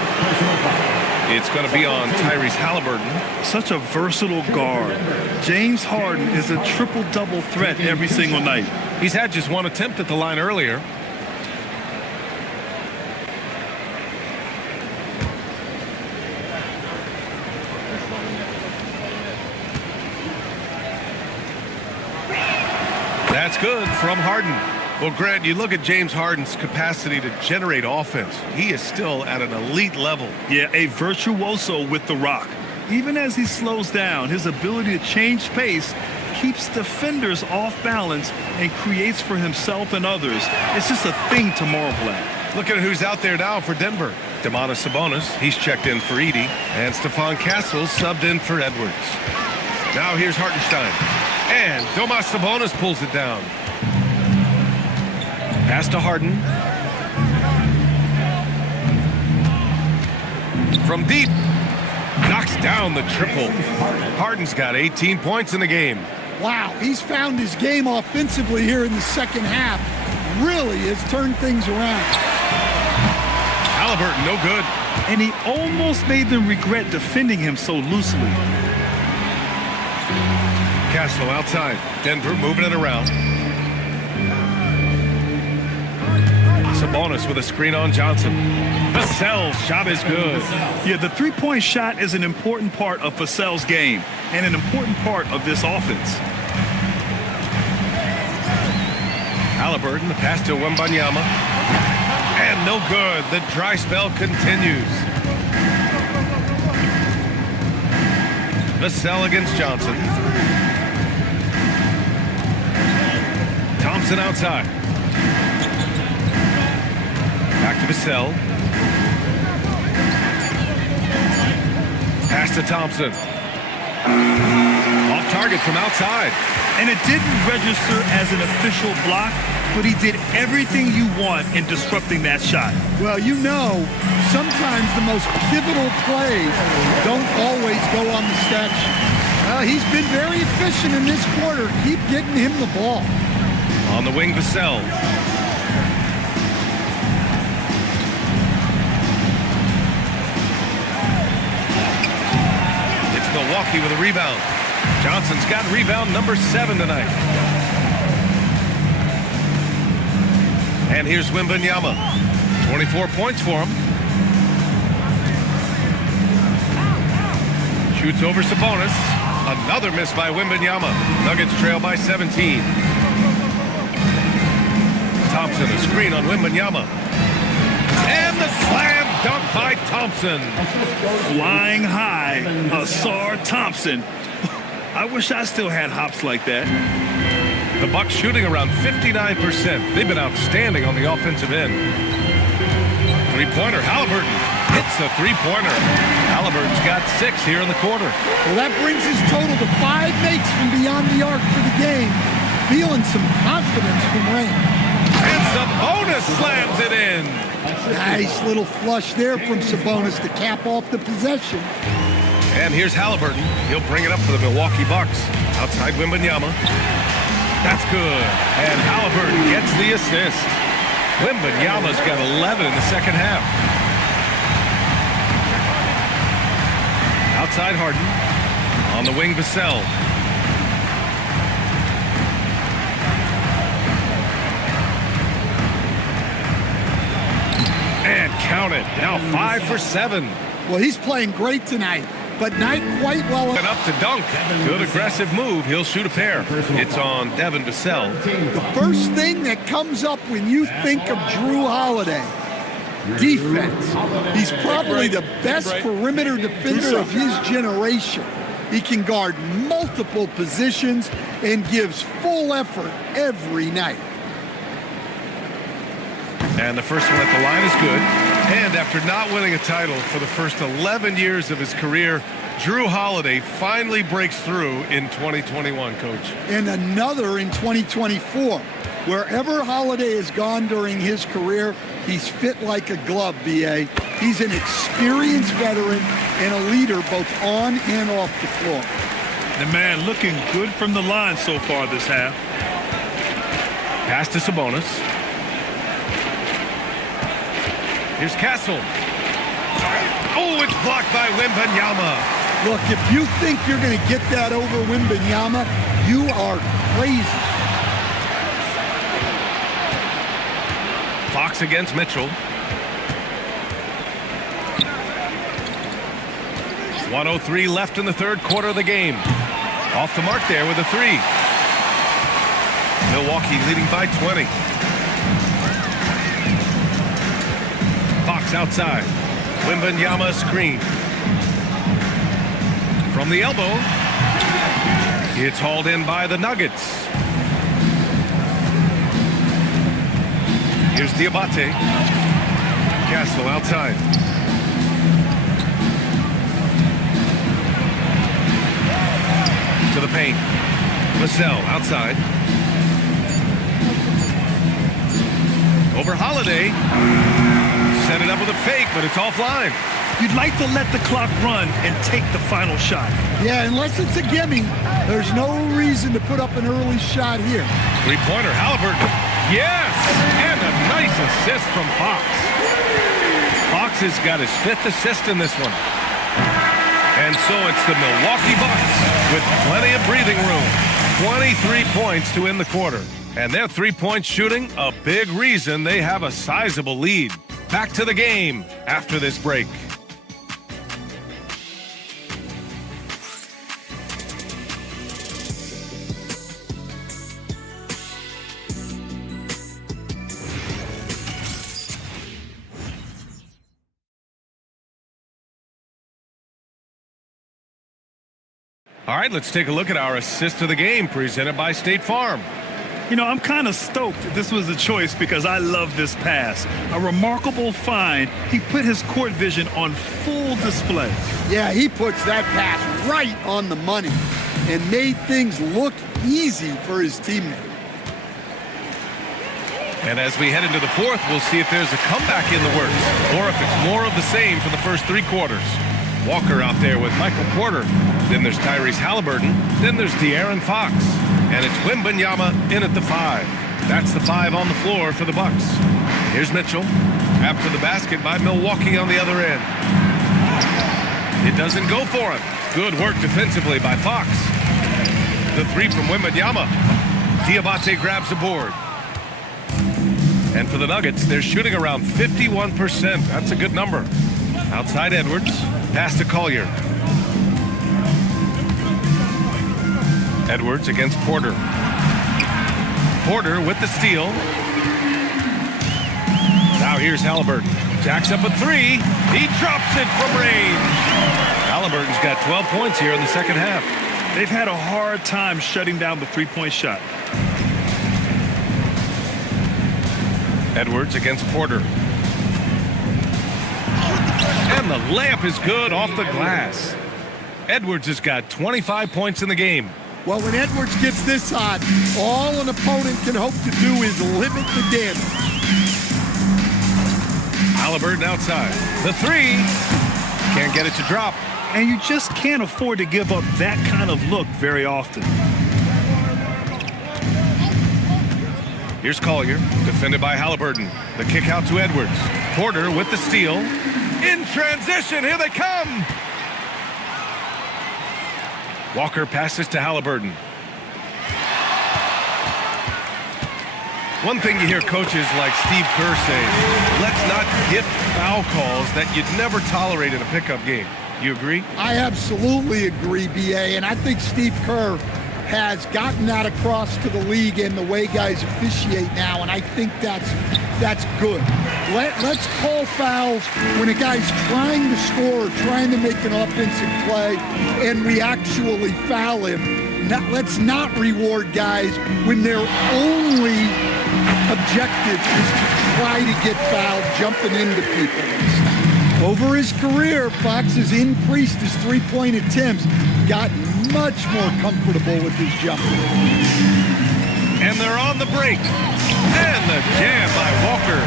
It's going to be on Tyrese Halliburton. Such a versatile guard. James Harden is a triple-double threat every single night. He's had just 1 attempt at the line earlier. That's good from Harden. Well, Grant, you look at James Harden's capacity to generate offense. He is still at an elite level. Yeah, a virtuoso with the rock. Even as he slows down, his ability to change pace keeps defenders off balance and creates for himself and others. It's just a thing to marvel at. Look at who's out there now for Denver. Domantas Sabonis, he's checked in for Edey. And Stephon Castle subbed in for Edwards. Now here's Hartenstein. And Domas Sabonis pulls it down. Pass to Harden. From deep. Knocks down the triple. Harden's got 18 points in the game. Wow, he's found his game offensively here in the second half. Really has turned things around. Halliburton, no good. And he almost made them regret defending him so loosely. Castle outside. Denver moving it around. Sabonis with a screen on Johnson. Vassell's shot is good. Yeah, the three-point shot is an important part of Vassell's game and an important part of this offense. Halliburton, the pass to Wembanyama. And no good. The dry spell continues. Vassell against Johnson. Thompson outside. Back to Vassell. Pass to Thompson. Off target from outside. And it didn't register as an official block, but he did everything you want in disrupting that shot. Well, you know, sometimes the most pivotal plays don't always go on the stat sheet. He's been very efficient in this quarter. Keep getting him the ball. On the wing, Vassell. It's Milwaukee with a rebound. Johnson's got rebound number 7 tonight. And here's Wembanyama. 24 points for him. Shoots over Sabonis. Another miss by Wembanyama. Nuggets trail by 17. Thompson, a screen on Wembanyama. And the slam dunk by Thompson. Flying high, Asar Thompson. I wish I still had hops like that. The Bucks shooting around 59%. They've been outstanding on the offensive end. Three-pointer, Halliburton hits the three-pointer. Halliburton's got 6 here in the quarter. Well, that brings his total to 5 makes from beyond the arc for the game. Feeling some confidence from Rain. And Sabonis slams it in. Nice little flush there from Sabonis to cap off the possession. And here's Halliburton. He'll bring it up for the Milwaukee Bucks. Outside Wembanyama. That's good. And Halliburton gets the assist. Wembanyama's got 11 in the second half. Outside Harden. On the wing, Vassell. And count it. Now 5 for 7. Well, he's playing great tonight, but not quite well. And up to dunk. Good aggressive move. He'll shoot a pair. It's on Devin Vassell. The first thing that comes up when you think of Drew Holiday, defense. He's probably the best perimeter defender of his generation. He can guard multiple positions and gives full effort every night. And the first one at the line is good. And after not winning a title for the first 11 years of his career, Drew Holiday finally breaks through in 2021, Coach. And another in 2024. Wherever Holiday has gone during his career, he's fit like a glove, B.A. He's an experienced veteran and a leader both on and off the floor. The man looking good from the line so far this half. Pass to Sabonis. Here's Castle. Oh, it's blocked by Wembanyama. Look, if you think you're going to get that over Wembanyama, you are crazy. Fox against Mitchell. 1:03 left in the third quarter of the game. Off the mark there with a three. Milwaukee leading by 20. Fox outside. Wembanyama screen. From the elbow. It's hauled in by the Nuggets. Here's Diabate. Castle outside. To the paint. Vassell outside. Over Holiday. Set it up with a fake, but it's offline. You'd like to let the clock run and take the final shot. Yeah, unless it's a gimme, there's no reason to put up an early shot here. Three-pointer, Halliburton. Yes! And a nice assist from Fox. Fox has got his 5th assist in this one. And so it's the Milwaukee Bucks with plenty of breathing room. 23 points to end the quarter. And their three-point shooting, a big reason they have a sizable lead. Back to the game after this break. All right, let's take a look at our assist of the game presented by State Farm. You know, I'm kind of stoked this was a choice because I love this pass. A remarkable find. He put his court vision on full display. Yeah, he puts that pass right on the money and made things look easy for his teammate. And as we head into the fourth, we'll see if there's a comeback in the works or if it's more of the same for the first three quarters. Walker out there with Michael Porter. Then there's Tyrese Halliburton. Then there's De'Aaron Fox. And it's Wembanyama in at the 5. That's the 5 on the floor for the Bucks. Here's Mitchell. After the basket by Milwaukee on the other end. It doesn't go for him. Good work defensively by Fox. The 3 from Wembanyama. Diabate grabs the board. And for the Nuggets, they're shooting around 51%. That's a good number. Outside Edwards. Pass to Collier. Edwards against Porter. Porter with the steal. Now here's Halliburton. Jacks up a 3. He drops it from range. Halliburton's got 12 points here in the second half. They've had a hard time shutting down the three-point shot. Edwards against Porter. And the layup is good off the glass. Edwards has got 25 points in the game. Well, when Edwards gets this hot, all an opponent can hope to do is limit the damage. Halliburton outside. The 3. Can't get it to drop. And you just can't afford to give up that kind of look very often. Here's Collier, defended by Halliburton. The kick out to Edwards. Porter with the steal. In transition, here they come! Walker passes to Halliburton. One thing you hear coaches like Steve Kerr say, let's not gift foul calls that you'd never tolerate in a pickup game. You agree? I absolutely agree, B.A., and I think Steve Kerr has gotten that across to the league and the way guys officiate now, and I think that's good. Let's call fouls when a guy's trying to score or trying to make an offensive play and we actually foul him. Let's not reward guys when their only objective is to try to get fouled, jumping into people. Over his career, Fox has increased his three-point attempts, gotten much more comfortable with his jumper. And they're on the break. And the jam by Walker.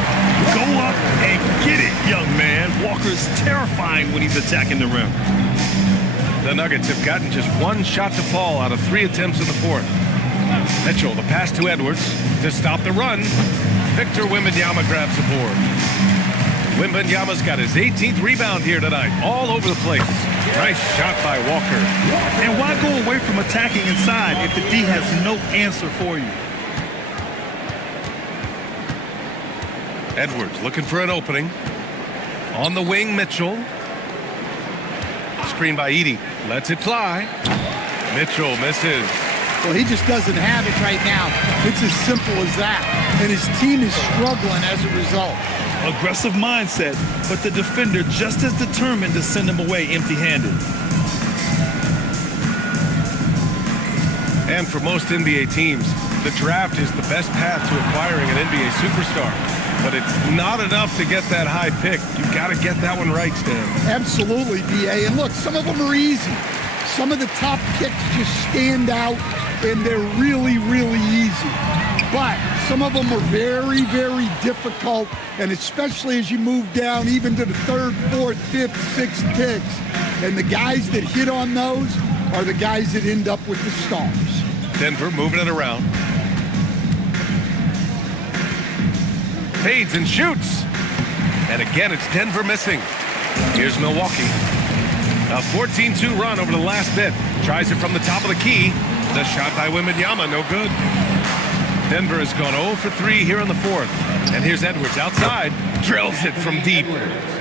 Go up and get it, young man. Walker's terrifying when he's attacking the rim. The Nuggets have gotten just one shot to fall out of 3 attempts in the fourth. Mitchell, the pass to Edwards to stop the run. Victor Wembanyama grabs the board. Wembanyama's got his 18th rebound here tonight, all over the place. Nice shot by Walker. And why go away from attacking inside if the D has no answer for you? Edwards looking for an opening. On the wing, Mitchell. Screen by Edey. Lets it fly. Mitchell misses. Well, he just doesn't have it right now. It's as simple as that. And his team is struggling as a result. Aggressive mindset, but the defender just as determined to send him away empty-handed. And for most NBA teams, the draft is the best path to acquiring an NBA superstar. But it's not enough to get that high pick. You've got to get that one right, Stan. Absolutely, B.A. And look, some of them are easy. Some of the top picks just stand out, and they're really, really easy. But some of them are very, very difficult, and especially as you move down even to the 3rd, 4th, 5th, 6th picks. And the guys that hit on those are the guys that end up with the stars. Denver moving it around. Fades and shoots. And again, it's Denver missing. Here's Milwaukee. A 14-2 run over the last bit. Tries it from the top of the key. The shot by Wembanyama, no good. Denver has gone 0 for 3 here in the fourth. And here's Edwards outside. Drills it from deep.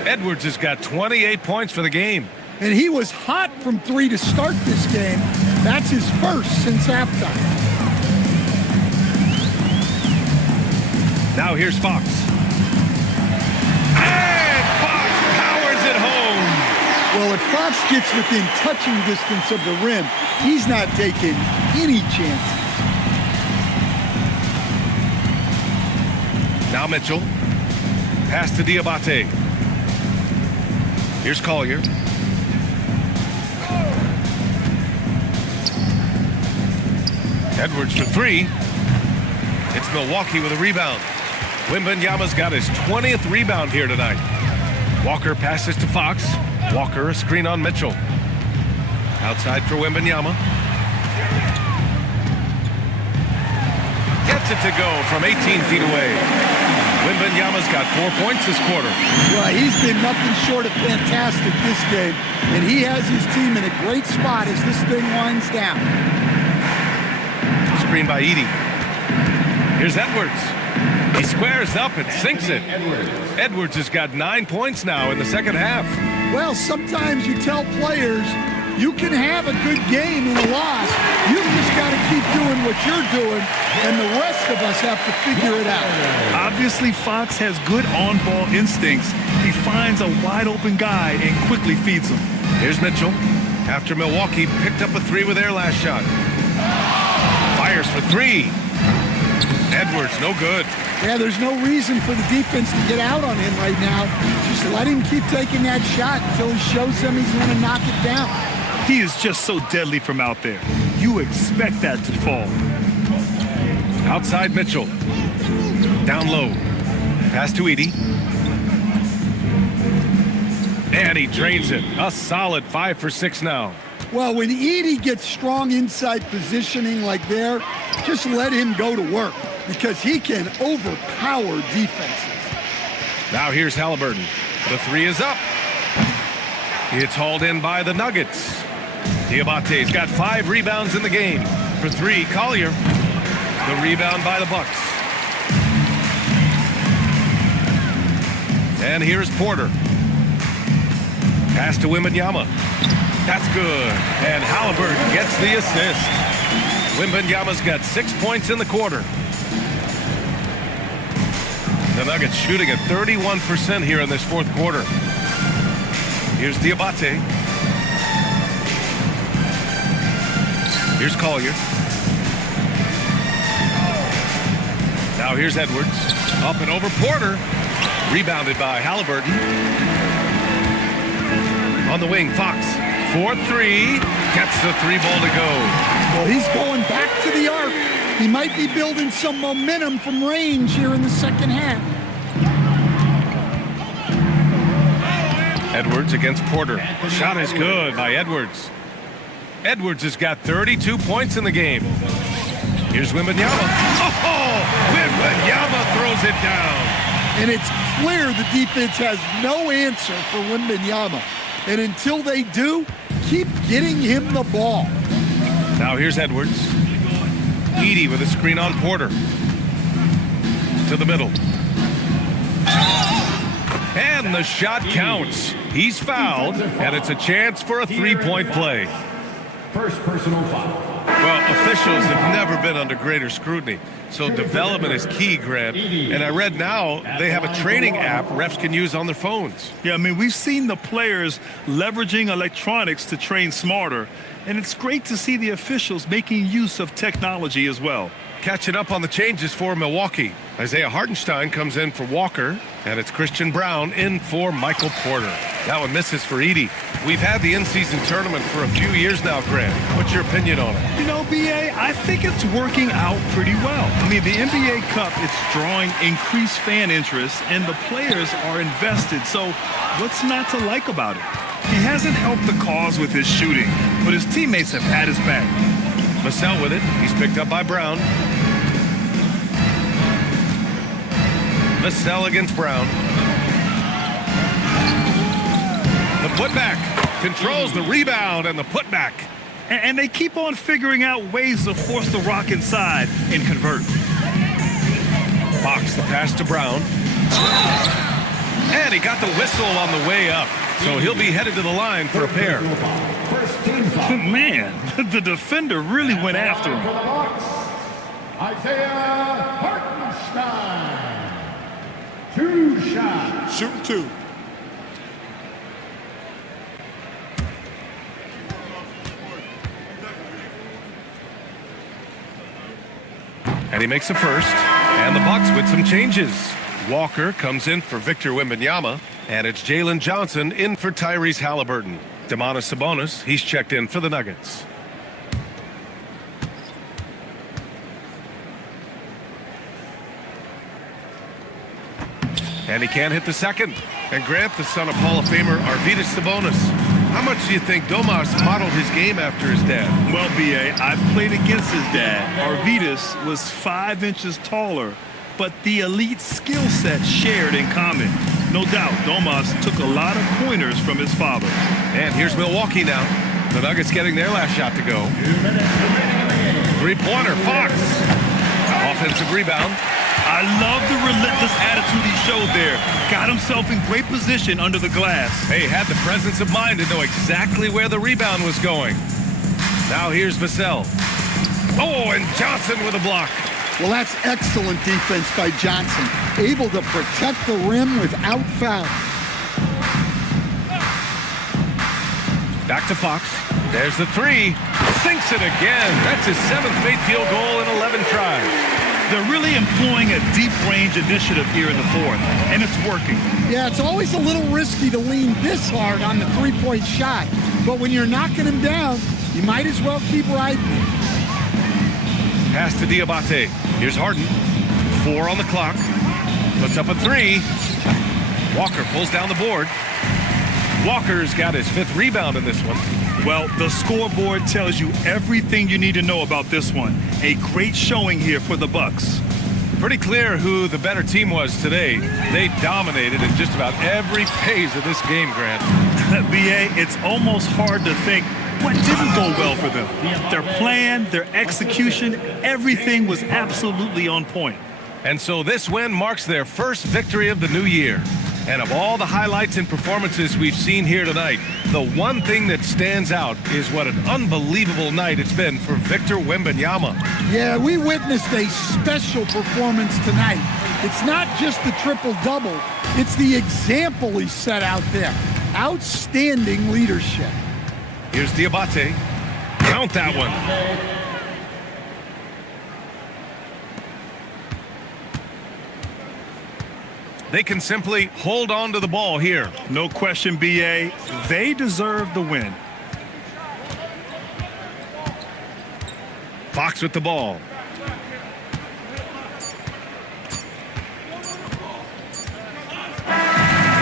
Edwards has got 28 points for the game. And he was hot from 3 to start this game. That's his first since halftime. Now here's Fox. And Fox powers it home. Well, if Fox gets within touching distance of the rim, he's not taking any chances. Now Mitchell. Pass to Diabate. Here's Collier. Edwards for 3. It's Milwaukee with a rebound. Wembanyama's got his 20th rebound here tonight. Walker passes to Fox. Walker, a screen on Mitchell. Outside for Wembanyama. Gets it to go from 18 feet away. Wembanyama's got 4 points this quarter. Well, he's been nothing short of fantastic this game, and he has his team in a great spot as this thing winds down. Screen by Edey. Here's Edwards. He squares up and sinks it. Edwards has got 9 points now in the second half. Well, sometimes you tell players you can have a good game in a loss. You just got to keep doing what you're doing, and the rest of us have to figure it out. Obviously, Fox has good on-ball instincts. He finds a wide-open guy and quickly feeds him. Here's Mitchell. After Milwaukee picked up a 3 with their last shot. Fires for 3. Edwards, no good. Yeah, there's no reason for the defense to get out on him right now. Just let him keep taking that shot until he shows them he's going to knock it down. He is just so deadly from out there. You expect that to fall. Outside Mitchell. Down low. Pass to Edey. And he drains it. A solid 5 for 6 now. Well, when Edey gets strong inside positioning like there, just let him go to work because he can overpower defenses. Now here's Halliburton. The 3 is up. It's hauled in by the Nuggets. Diabate's got 5 rebounds in the game. For 3, Collier. The rebound by the Bucks. And here's Porter. Pass to Wembanyama. That's good. And Halliburton gets the assist. Wembanyama's got 6 points in the quarter. The Nuggets shooting at 31% here in this fourth quarter. Here's Diabate. Here's Collier. Now here's Edwards. Up and over Porter. Rebounded by Halliburton. On the wing, Fox. 4-3. Gets the 3-ball to go. Well, he's going back to the arc. He might be building some momentum from range here in the second half. Edwards against Porter. Shot is good by Edwards. Edwards has got 32 points in the game. Here's Wembanyama. Oh! Wembanyama throws it down. And it's clear the defense has no answer for Wembanyama. And until they do, keep getting him the ball. Now here's Edwards. Edey with a screen on Porter. To the middle. And the shot counts. He's fouled, and it's a chance for a 3-point play. First personal foul. Well, officials have never been under greater scrutiny, so development is key, Grant. And I read now they have a training app refs can use on their phones. Yeah, I mean, we've seen the players leveraging electronics to train smarter, and it's great to see the officials making use of technology as well. Catching up on the changes for Milwaukee. Isaiah Hartenstein comes in for Walker, and it's Christian Brown in for Michael Porter. That one misses for Edey. We've had the in-season tournament for a few years now, Grant. What's your opinion on it? You know, BA, I think it's working out pretty well. I mean, the NBA Cup, it's drawing increased fan interest, and the players are invested. So what's not to like about it? He hasn't helped the cause with his shooting, but his teammates have had his back. Vassell with it. He's picked up by Brown. Vassell against Brown. The putback controls the rebound and the putback. And they keep on figuring out ways to force the rock inside and convert. Fox the pass to Brown. And he got the whistle on the way up. So he'll be headed to the line for a pair. Man, the defender really went after him. Isaiah Hartenstein. 2 shots. Shooting 2. And he makes a first. And the Bucks with some changes. Walker comes in for Victor Wembanyama. And it's Jalen Johnson in for Tyrese Halliburton. Domantas Sabonis, he's checked in for the Nuggets. And he can't hit the second. And Grant, the son of Hall of Famer Arvydas Sabonis. How much do you think Domas modeled his game after his dad? Well, B.A., I played against his dad. Arvydas was 5 inches taller, but the elite skill set shared in common. No doubt, Domas took a lot of pointers from his father. And here's Milwaukee now. The Nuggets getting their last shot to go. 3-pointer, Fox. Offensive rebound. I love the relentless attitude he showed there. Got himself in great position under the glass. Hey, had the presence of mind to know exactly where the rebound was going. Now here's Vassell. Oh, and Johnson with a block. Well, that's excellent defense by Johnson. Able to protect the rim without foul. Back to Fox. There's the 3. Sinks it again. That's his 7th made field goal in 11 tries. They're really employing a deep range initiative here in the fourth, and it's working. Yeah, it's always a little risky to lean this hard on the 3-point shot. But when you're knocking him down, you might as well keep riding. Pass to Diabate. Here's Harden. 4 on the clock. Puts up a 3. Walker pulls down the board. Walker's got his 5th rebound in this one. Well, the scoreboard tells you everything you need to know about this one. A great showing here for the Bucks. Pretty clear who the better team was today. They dominated in just about every phase of this game, Grant. B.A., it's almost hard to think what didn't go well for them. Their plan, their execution, everything was absolutely on point. And so this win marks their first victory of the new year. And of all the highlights and performances we've seen here tonight, the one thing that stands out is what an unbelievable night it's been for Victor Wembanyama. Yeah, we witnessed a special performance tonight. It's not just the triple-double, it's the example he set out there. Outstanding leadership. Here's Diabate. Count that one. They can simply hold on to the ball here. No question, B.A., they deserve the win. Fox with the ball.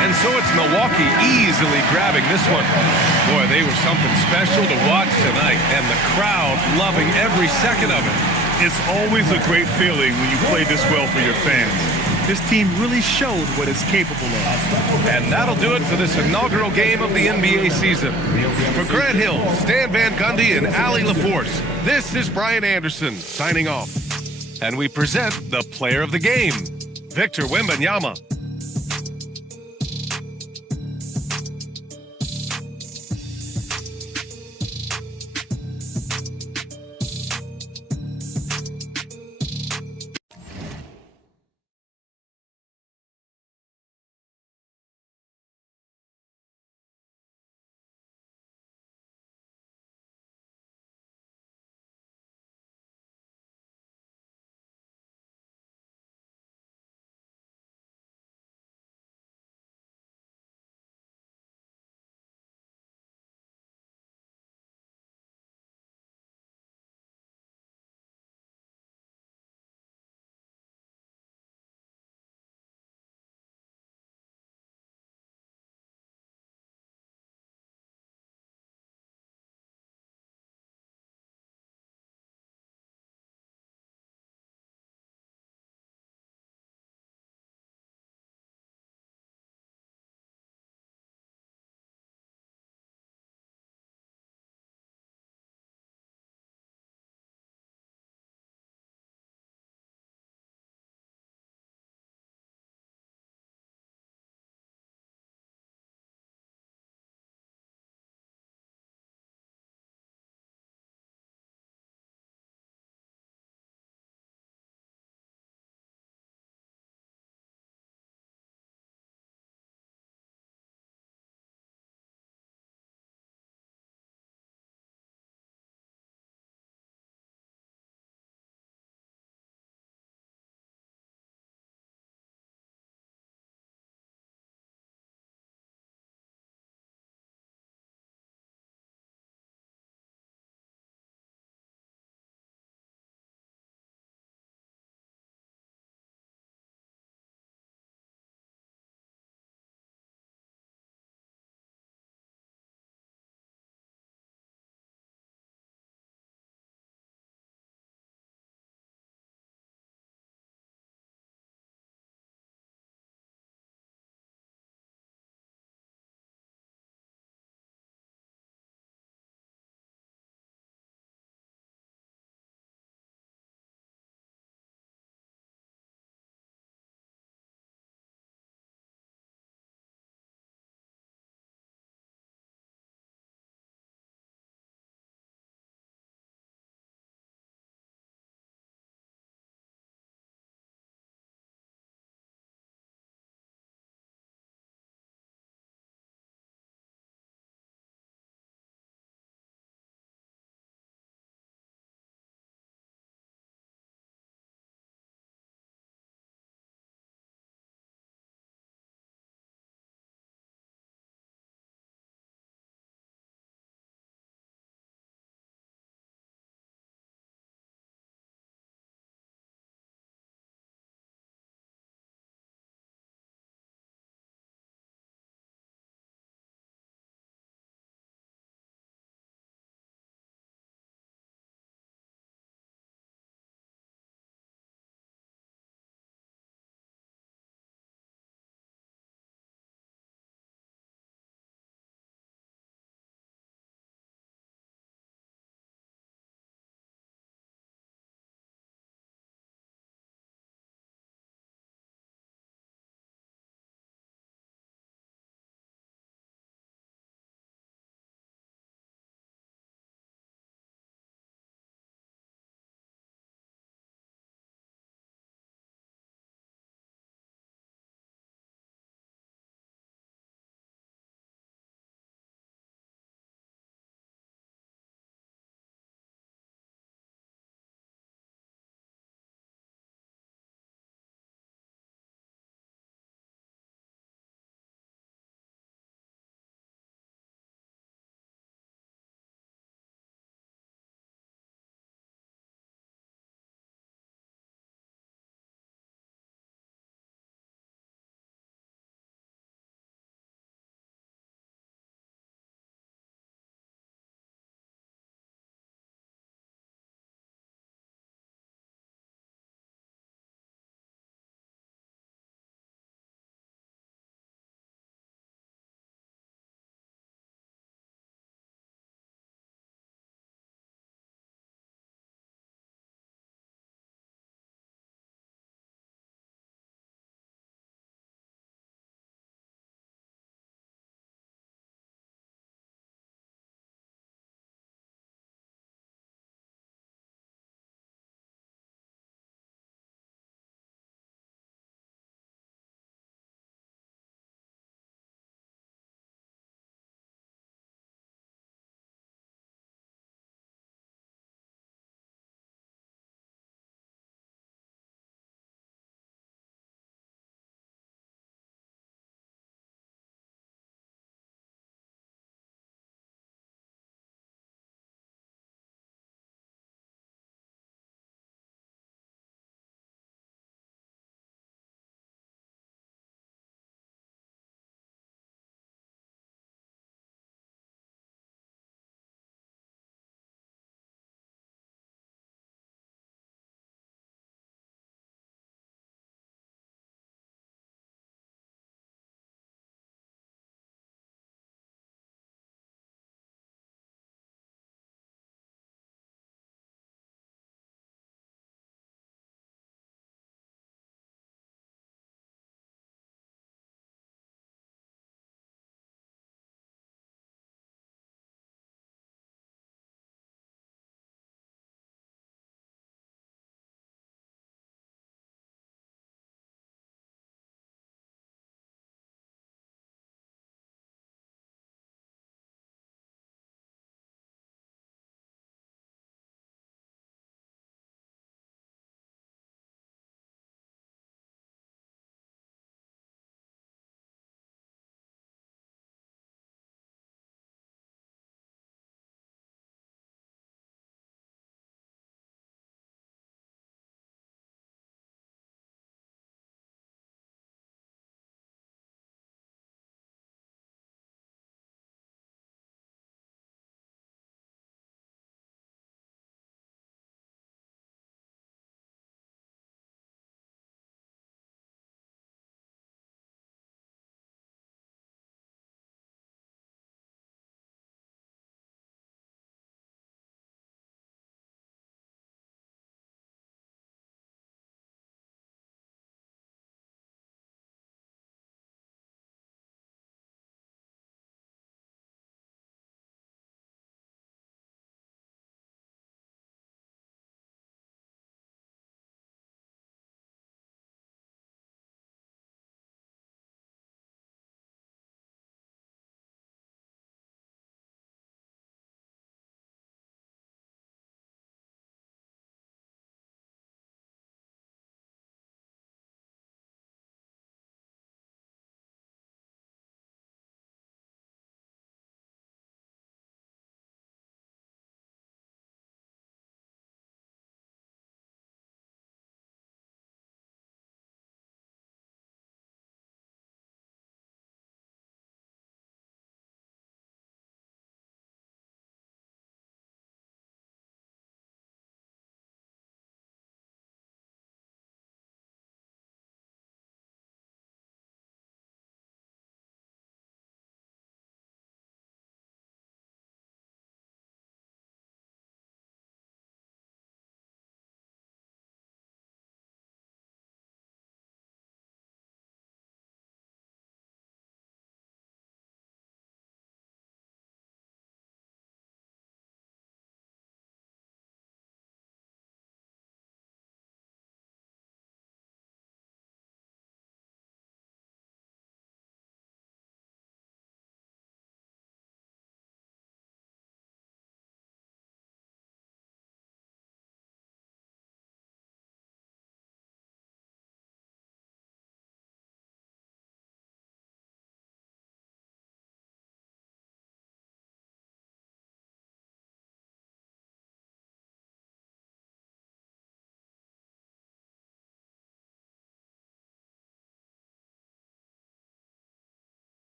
And so it's Milwaukee easily grabbing this one. Boy, they were something special to watch tonight, and the crowd loving every second of it. It's always a great feeling when you play this well for your fans. This team really showed what it's capable of. And that'll do it for this inaugural game of the NBA season. For Grant Hill, Stan Van Gundy, and Allie LaForce, this is Brian Anderson signing off. And we present the player of the game, Victor Wembanyama.